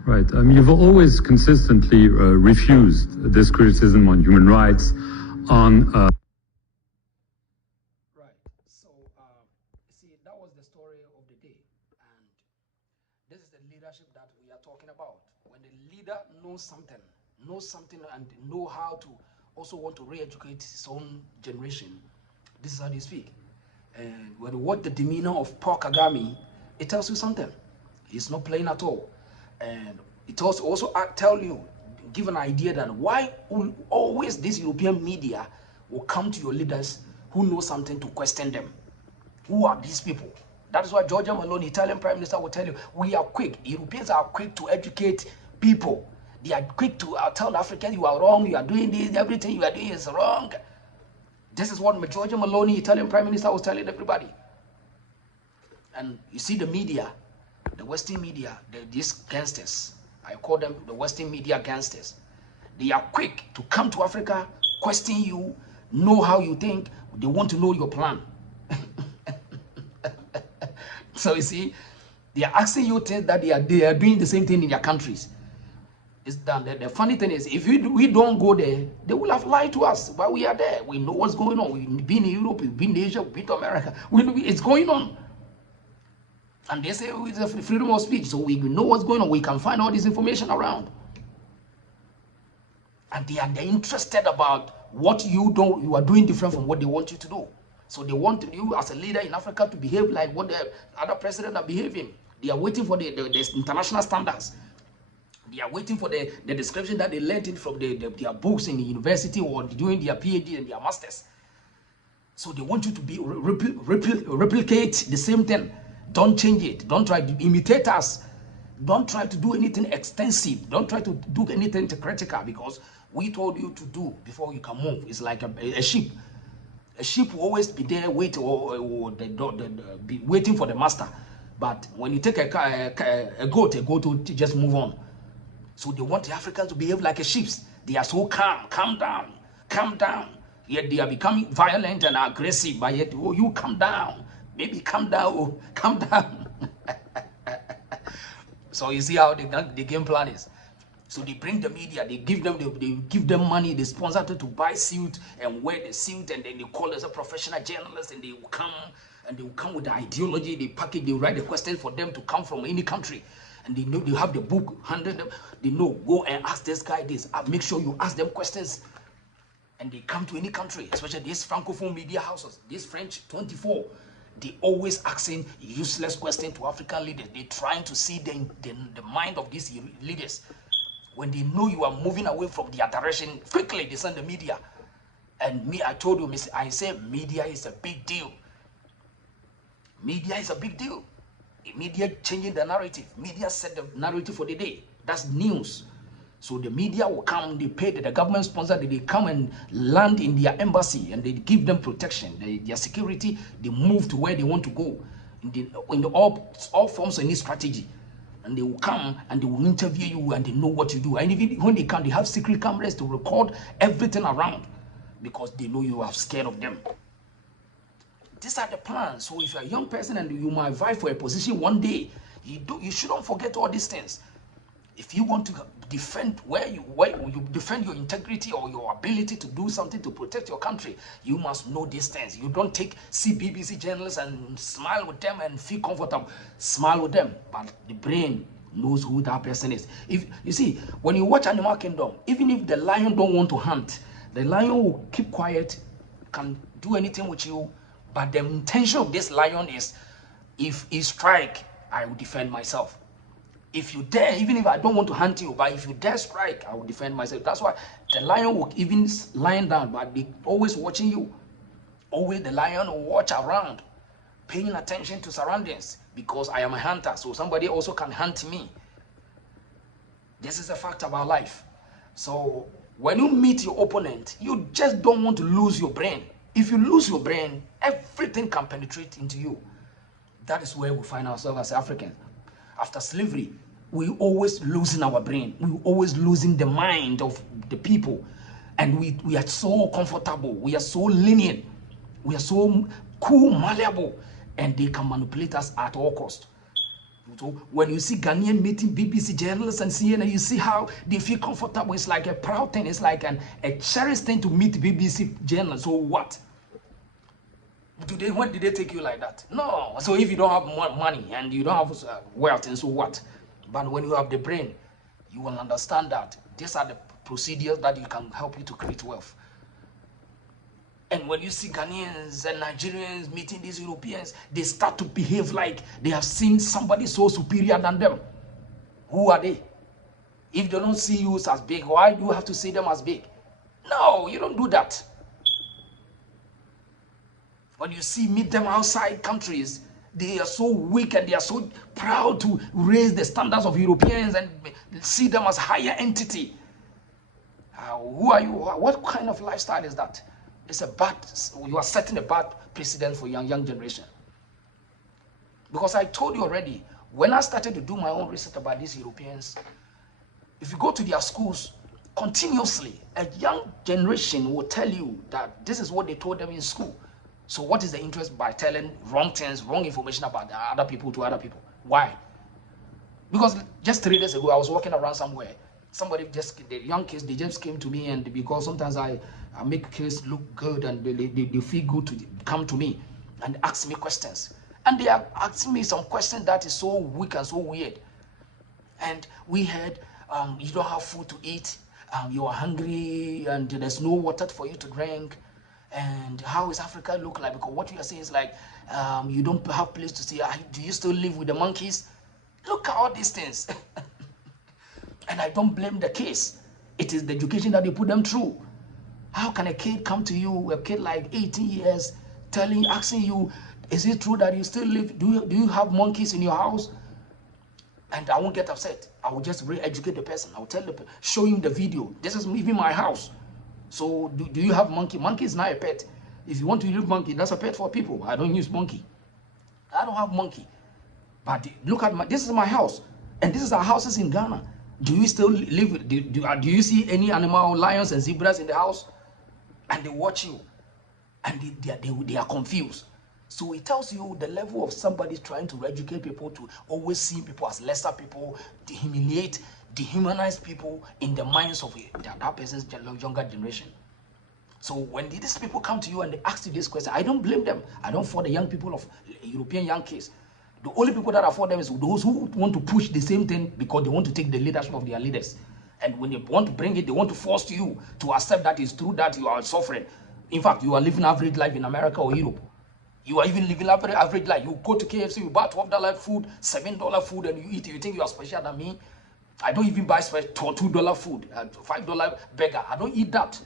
Right. You've always consistently refused this criticism on human rights, on... Right. So, see, that was the story of the day. And this is the leadership that we are talking about. When the leader knows something and know how to also want to re-educate his own generation, this is how they speak. And when you watch the demeanor of Paul Kagame, it tells you something. He's not playing at all. And it also tell you, give an idea that why always this European media will come to your leaders who know something to question them. Who are these people? That is why Giorgia Meloni, Italian Prime Minister, will tell you, we are quick. Europeans are quick to educate people. They are quick to tell Africans, you are wrong, you are doing this, everything you are doing is wrong. This is what Giorgia Meloni, Italian Prime Minister, was telling everybody. And you see the media, the Western media, these gangsters, I call them the Western media gangsters. They are quick to come to Africa, question you, know how you think. They want to know your plan. So you see, they are asking you things that they are doing the same thing in their countries. It's done. The funny thing is, if we don't go there, they will have lied to us. But we are there. We know what's going on. We've been in Europe, we've been in Asia, we've been to America. We know it's going on. And they say it's a freedom of speech, so we know what's going on. We can find all this information around. And they're interested about what you are doing different from what they want you to do. So they want you as a leader in Africa to behave like what the other presidents are behaving. They are waiting for the international standards. They are waiting for the description that they learned it from their books in the university or doing their PhD and their masters. So they want you to be replicate the same thing. Don't change it. Don't try to imitate us. Don't try to do anything extensive. Don't try to do anything critical, because we told you to do before you can move. It's like a sheep. A sheep will always be there waiting be waiting for the master. But when you take a goat will just move on. So they want the Africans to behave like a sheep. They are so calm down. Yet they are becoming violent and aggressive. But yet, oh, you calm down. Baby, calm down. Calm down. So you see how the game plan is. So they bring the media, they give them money, they sponsor them to buy suit and wear the suit, and then they call us a professional journalist, and they will come with the ideology, they package, they write the questions for them to come from any country. And they know they have the book handed them. They know, go and ask this guy this. Make sure you ask them questions. And they come to any country, especially these Francophone media houses, these French 24. They always asking useless questions to African leaders. They're trying to see the mind of these leaders. When they know you are moving away from their direction, quickly they send the media. And me, I told you, I say media is a big deal. Media is a big deal. Media changing the narrative. Media set the narrative for the day. That's news. So the media will come, they pay the government sponsor, they come and land in their embassy, and they give them protection, their security. They move to where they want to go in all forms of any strategy. And they will come and they will interview you, and they know what you do. And even when they come, they have secret cameras to record everything around, because they know you are scared of them. These are the plans. So if you're a young person and you might vie for a position one day, you shouldn't forget all these things. If you want to defend where you defend your integrity or your ability to do something to protect your country, you must know these things. You don't see BBC journalists and smile with them and feel comfortable. Smile with them, but the brain knows who that person is. If you see, when you watch Animal Kingdom, even if the lion don't want to hunt, the lion will keep quiet, can do anything with you. But the intention of this lion is, if he strike, I will defend myself. If you dare, even if I don't want to hunt you, but if you dare strike, I will defend myself. That's why the lion will even lying down, but they always watching you. Always the lion will watch around, paying attention to surroundings, because I am a hunter, so somebody also can hunt me. This is a fact about life. So when you meet your opponent, you just don't want to lose your brain. If you lose your brain, everything can penetrate into you. That is where we find ourselves as Africans. After slavery, we always losing our brain. We always losing the mind of the people. And we are so comfortable. We are so lenient. We are so cool, malleable. And they can manipulate us at all costs. So when you see Ghanaian meeting BBC journalists and CNN, you see how they feel comfortable. It's like a proud thing. It's like a cherished thing to meet BBC journalists. So what? When did they take you like that? No. So if you don't have more money and you don't have wealth, and so what? But when you have the brain, you will understand that these are the procedures that you can help you to create wealth. And when you see Ghanaians and Nigerians meeting these Europeans, they start to behave like they have seen somebody so superior than them. Who are they? If they don't see you as big, why do you have to see them as big? No, you don't do that. When you meet them outside countries, they are so weak and they are so proud to raise the standards of Europeans and see them as higher entity. Who are you? What kind of lifestyle is that? You are setting a bad precedent for young generation. Because I told you already, when I started to do my own research about these Europeans, if you go to their schools continuously, a young generation will tell you that this is what they told them in school. So what is the interest by telling wrong things, wrong information about the other people to other people? Why? Because just 3 days ago, I was walking around somewhere. Somebody the young kids, they just came to me, and because sometimes I make kids look good and they feel good to come to me and ask me questions. And they are asking me some questions that is so weak and so weird. And we heard, you don't have food to eat, you are hungry, and there's no water for you to drink. And how is Africa look like? Because what you are saying is like, you don't have place to stay. Do you still live with the monkeys? Look at all these things. And I don't blame the kids. It is the education that they put them through. How can a kid come to you, a kid like 18 years, asking you, is it true that you still live? Do you have monkeys in your house? And I won't get upset. I will just re-educate the person. I will show him the video. This is even my house. So do you have monkey? Monkey is not a pet. If you want to use monkey, that's a pet for people. I don't use monkey. I don't have monkey. But look at this is my house. And this is our houses in Ghana. Do you still live? Do you see any animal, lions and zebras in the house? And they watch you. And they are confused. So it tells you the level of somebody trying to educate people to always see people as lesser people, dehumanize people in the minds of that person's younger generation. So when these people come to you and they ask you this question, I don't blame them. I don't for the young people of European young kids. The only people that are for them is those who want to push the same thing because they want to take the leadership of their leaders. And when they want to bring it, they want to force you to accept that it's true that you are suffering. In fact, you are living average life in America or Europe. You are even living average life. You go to KFC, you buy $12 food, $7 food, and you eat it. You think you are special than me? I don't even buy $2 food, $5 burger. I don't eat that.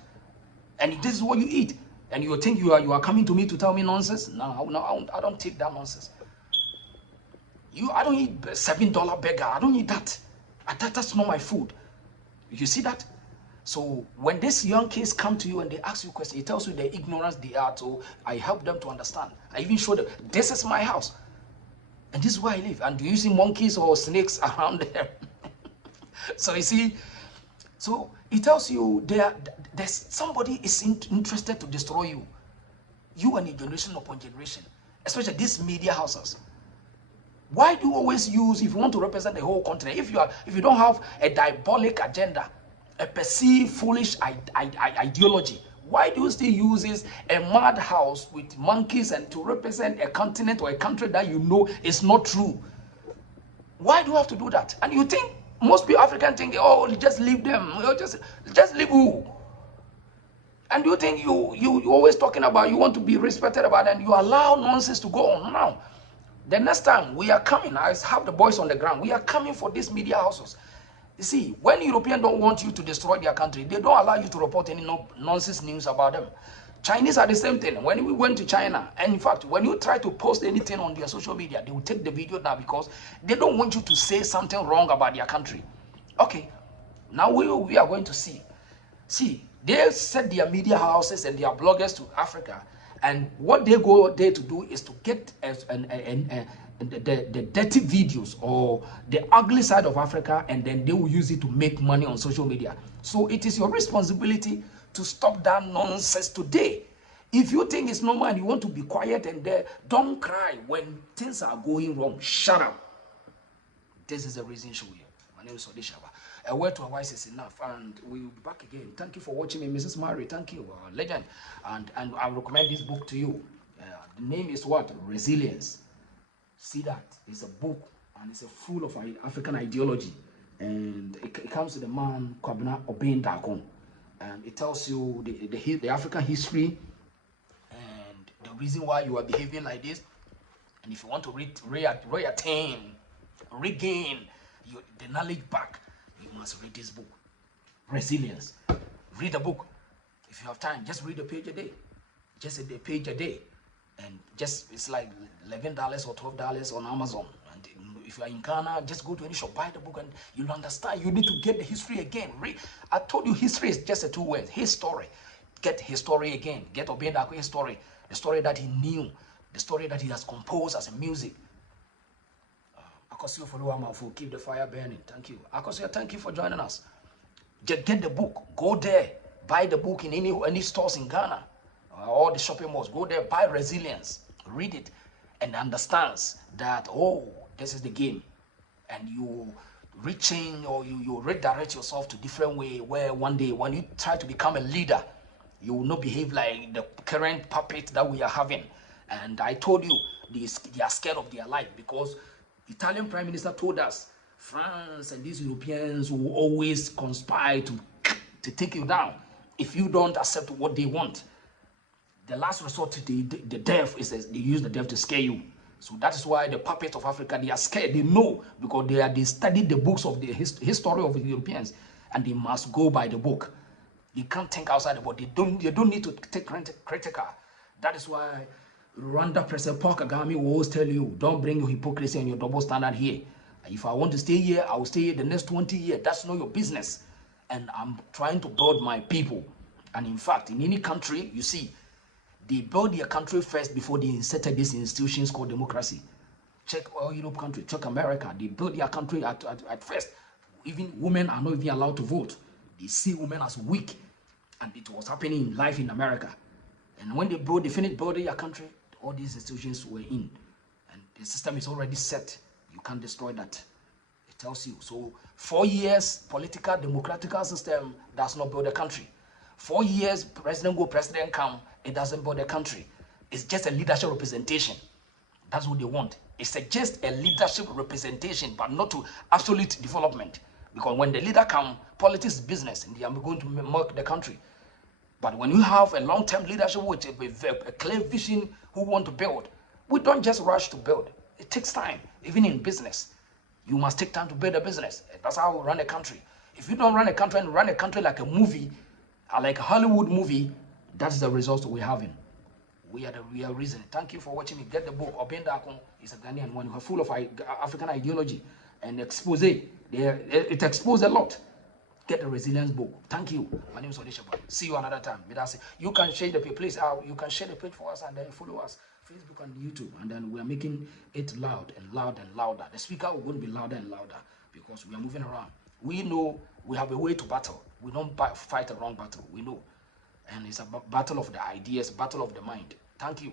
And this is what you eat. And you think you are coming to me to tell me nonsense? No, I don't take that nonsense. I don't eat $7 burger. I don't eat that. That's not my food. You see that? So when these young kids come to you and they ask you questions, it tells you the ignorance they are. So I help them to understand. I even show them, this is my house. And this is where I live. And do you see monkeys or snakes around there? So you see, so it tells you there's somebody is interested to destroy you. You and your generation upon generation. Especially these media houses. Why do you always use, if you want to represent the whole continent, if you don't have a diabolic agenda, a perceived foolish ideology, why do you still use a madhouse with monkeys and to represent a continent or a country that you know is not true? Why do you have to do that? And you think, most people Africans think, oh, just leave them, just leave who? And you think you always talking about, you want to be respected about, and you allow nonsense to go on now. The next time we are coming, I have the boys on the ground, we are coming for these media houses. You see, when Europeans don't want you to destroy their country, they don't allow you to report any nonsense news about them. Chinese are the same thing. When we went to China, and in fact, when you try to post anything on their social media, they will take the video down because they don't want you to say something wrong about their country. Okay, now we are going to see. See, they set their media houses and their bloggers to Africa, and what they go there to do is to get the dirty videos or the ugly side of Africa, and then they will use it to make money on social media. So it is your responsibility to stop that nonsense today. If you think it's normal and you want to be quiet and there, don't cry when things are going wrong. Shut up. This is the reason show here. My name is Odeshaba. A word to our wise is enough, and we will be back again. Thank you for watching me, Mrs. Mary. Thank you, legend. And I recommend this book to you. The name is what? Resilience. See that? It's a book, and it's full of African ideology. And it comes to the man, Kwabena Oben Dakon. And it tells you the African history and the reason why you are behaving like this. And if you want to regain the knowledge back, you must read this book, Resilience. Read the book. If you have time, just read a page a day. Just a page a day. And it's like $11 or $12 on Amazon. And if you are in Ghana, just go to any shop, buy the book, and you'll understand. You need to get the history again. Read. I told you history is just 2 words. His story. Get his story again. Get Obendako's story. The story that he knew. The story that he has composed as a music. Akosio for keep the fire burning. Thank you. Akosio, thank you for joining us. Just get the book. Go there. Buy the book in any stores in Ghana. All the shopping malls. Go there. Buy Resilience. Read it. And understands that, oh, this is the game. And you reaching or you redirect yourself to different way where one day when you try to become a leader, you will not behave like the current puppet that we are having. And I told you, they are scared of their life because Italian Prime Minister told us France and these Europeans will always conspire to take you down if you don't accept what they want. The last resort to the death is they use the death to scare you. So that is why the puppets of Africa, they are scared. They know because they studied the books of the history of the Europeans, and they must go by the book. They can't think outside the book. They don't need to take critical. That is why Rwanda President Paul Kagame will always tell you, don't bring your hypocrisy and your double standard here. If I want to stay here, I will stay here the next 20 years. That's not your business. And I'm trying to build my people. And in fact, in any country, you see, they build their country first before they inserted these institutions called democracy. Check all Europe countries, check America. They build their country at first. Even women are not even allowed to vote. They see women as weak. And it was happening in life in America. And when they finished building their country, all these institutions were in. And the system is already set. You can't destroy that. It tells you. So 4 years, political, democratical system does not build a country. 4 years, president go, president come, it doesn't build a country. It's just a leadership representation. That's what they want. It's just a leadership representation, but not to absolute development. Because when the leader come, politics is business, and they are going to milk the country. But when you have a long-term leadership with a clear vision who want to build, we don't just rush to build. It takes time. Even in business, you must take time to build a business. That's how we run a country. If you don't run a country and run a country like a movie, like a Hollywood movie, that's the results we're having. We are the real reason. Thank you for watching me. Get the book. Obenda Akon is a Ghanaian one who are full of African ideology and expose. It exposes a lot. Get the Resilience book. Thank you. My name is Odisha. See you another time. You can share the page. Please, you can share the page for us and then follow us. Facebook and YouTube. And then we are making it loud and loud and louder. The speaker will going to be louder and louder because we are moving around. We know we have a way to battle. We don't fight a wrong battle. We know. And it's a battle of the ideas, battle of the mind. Thank you.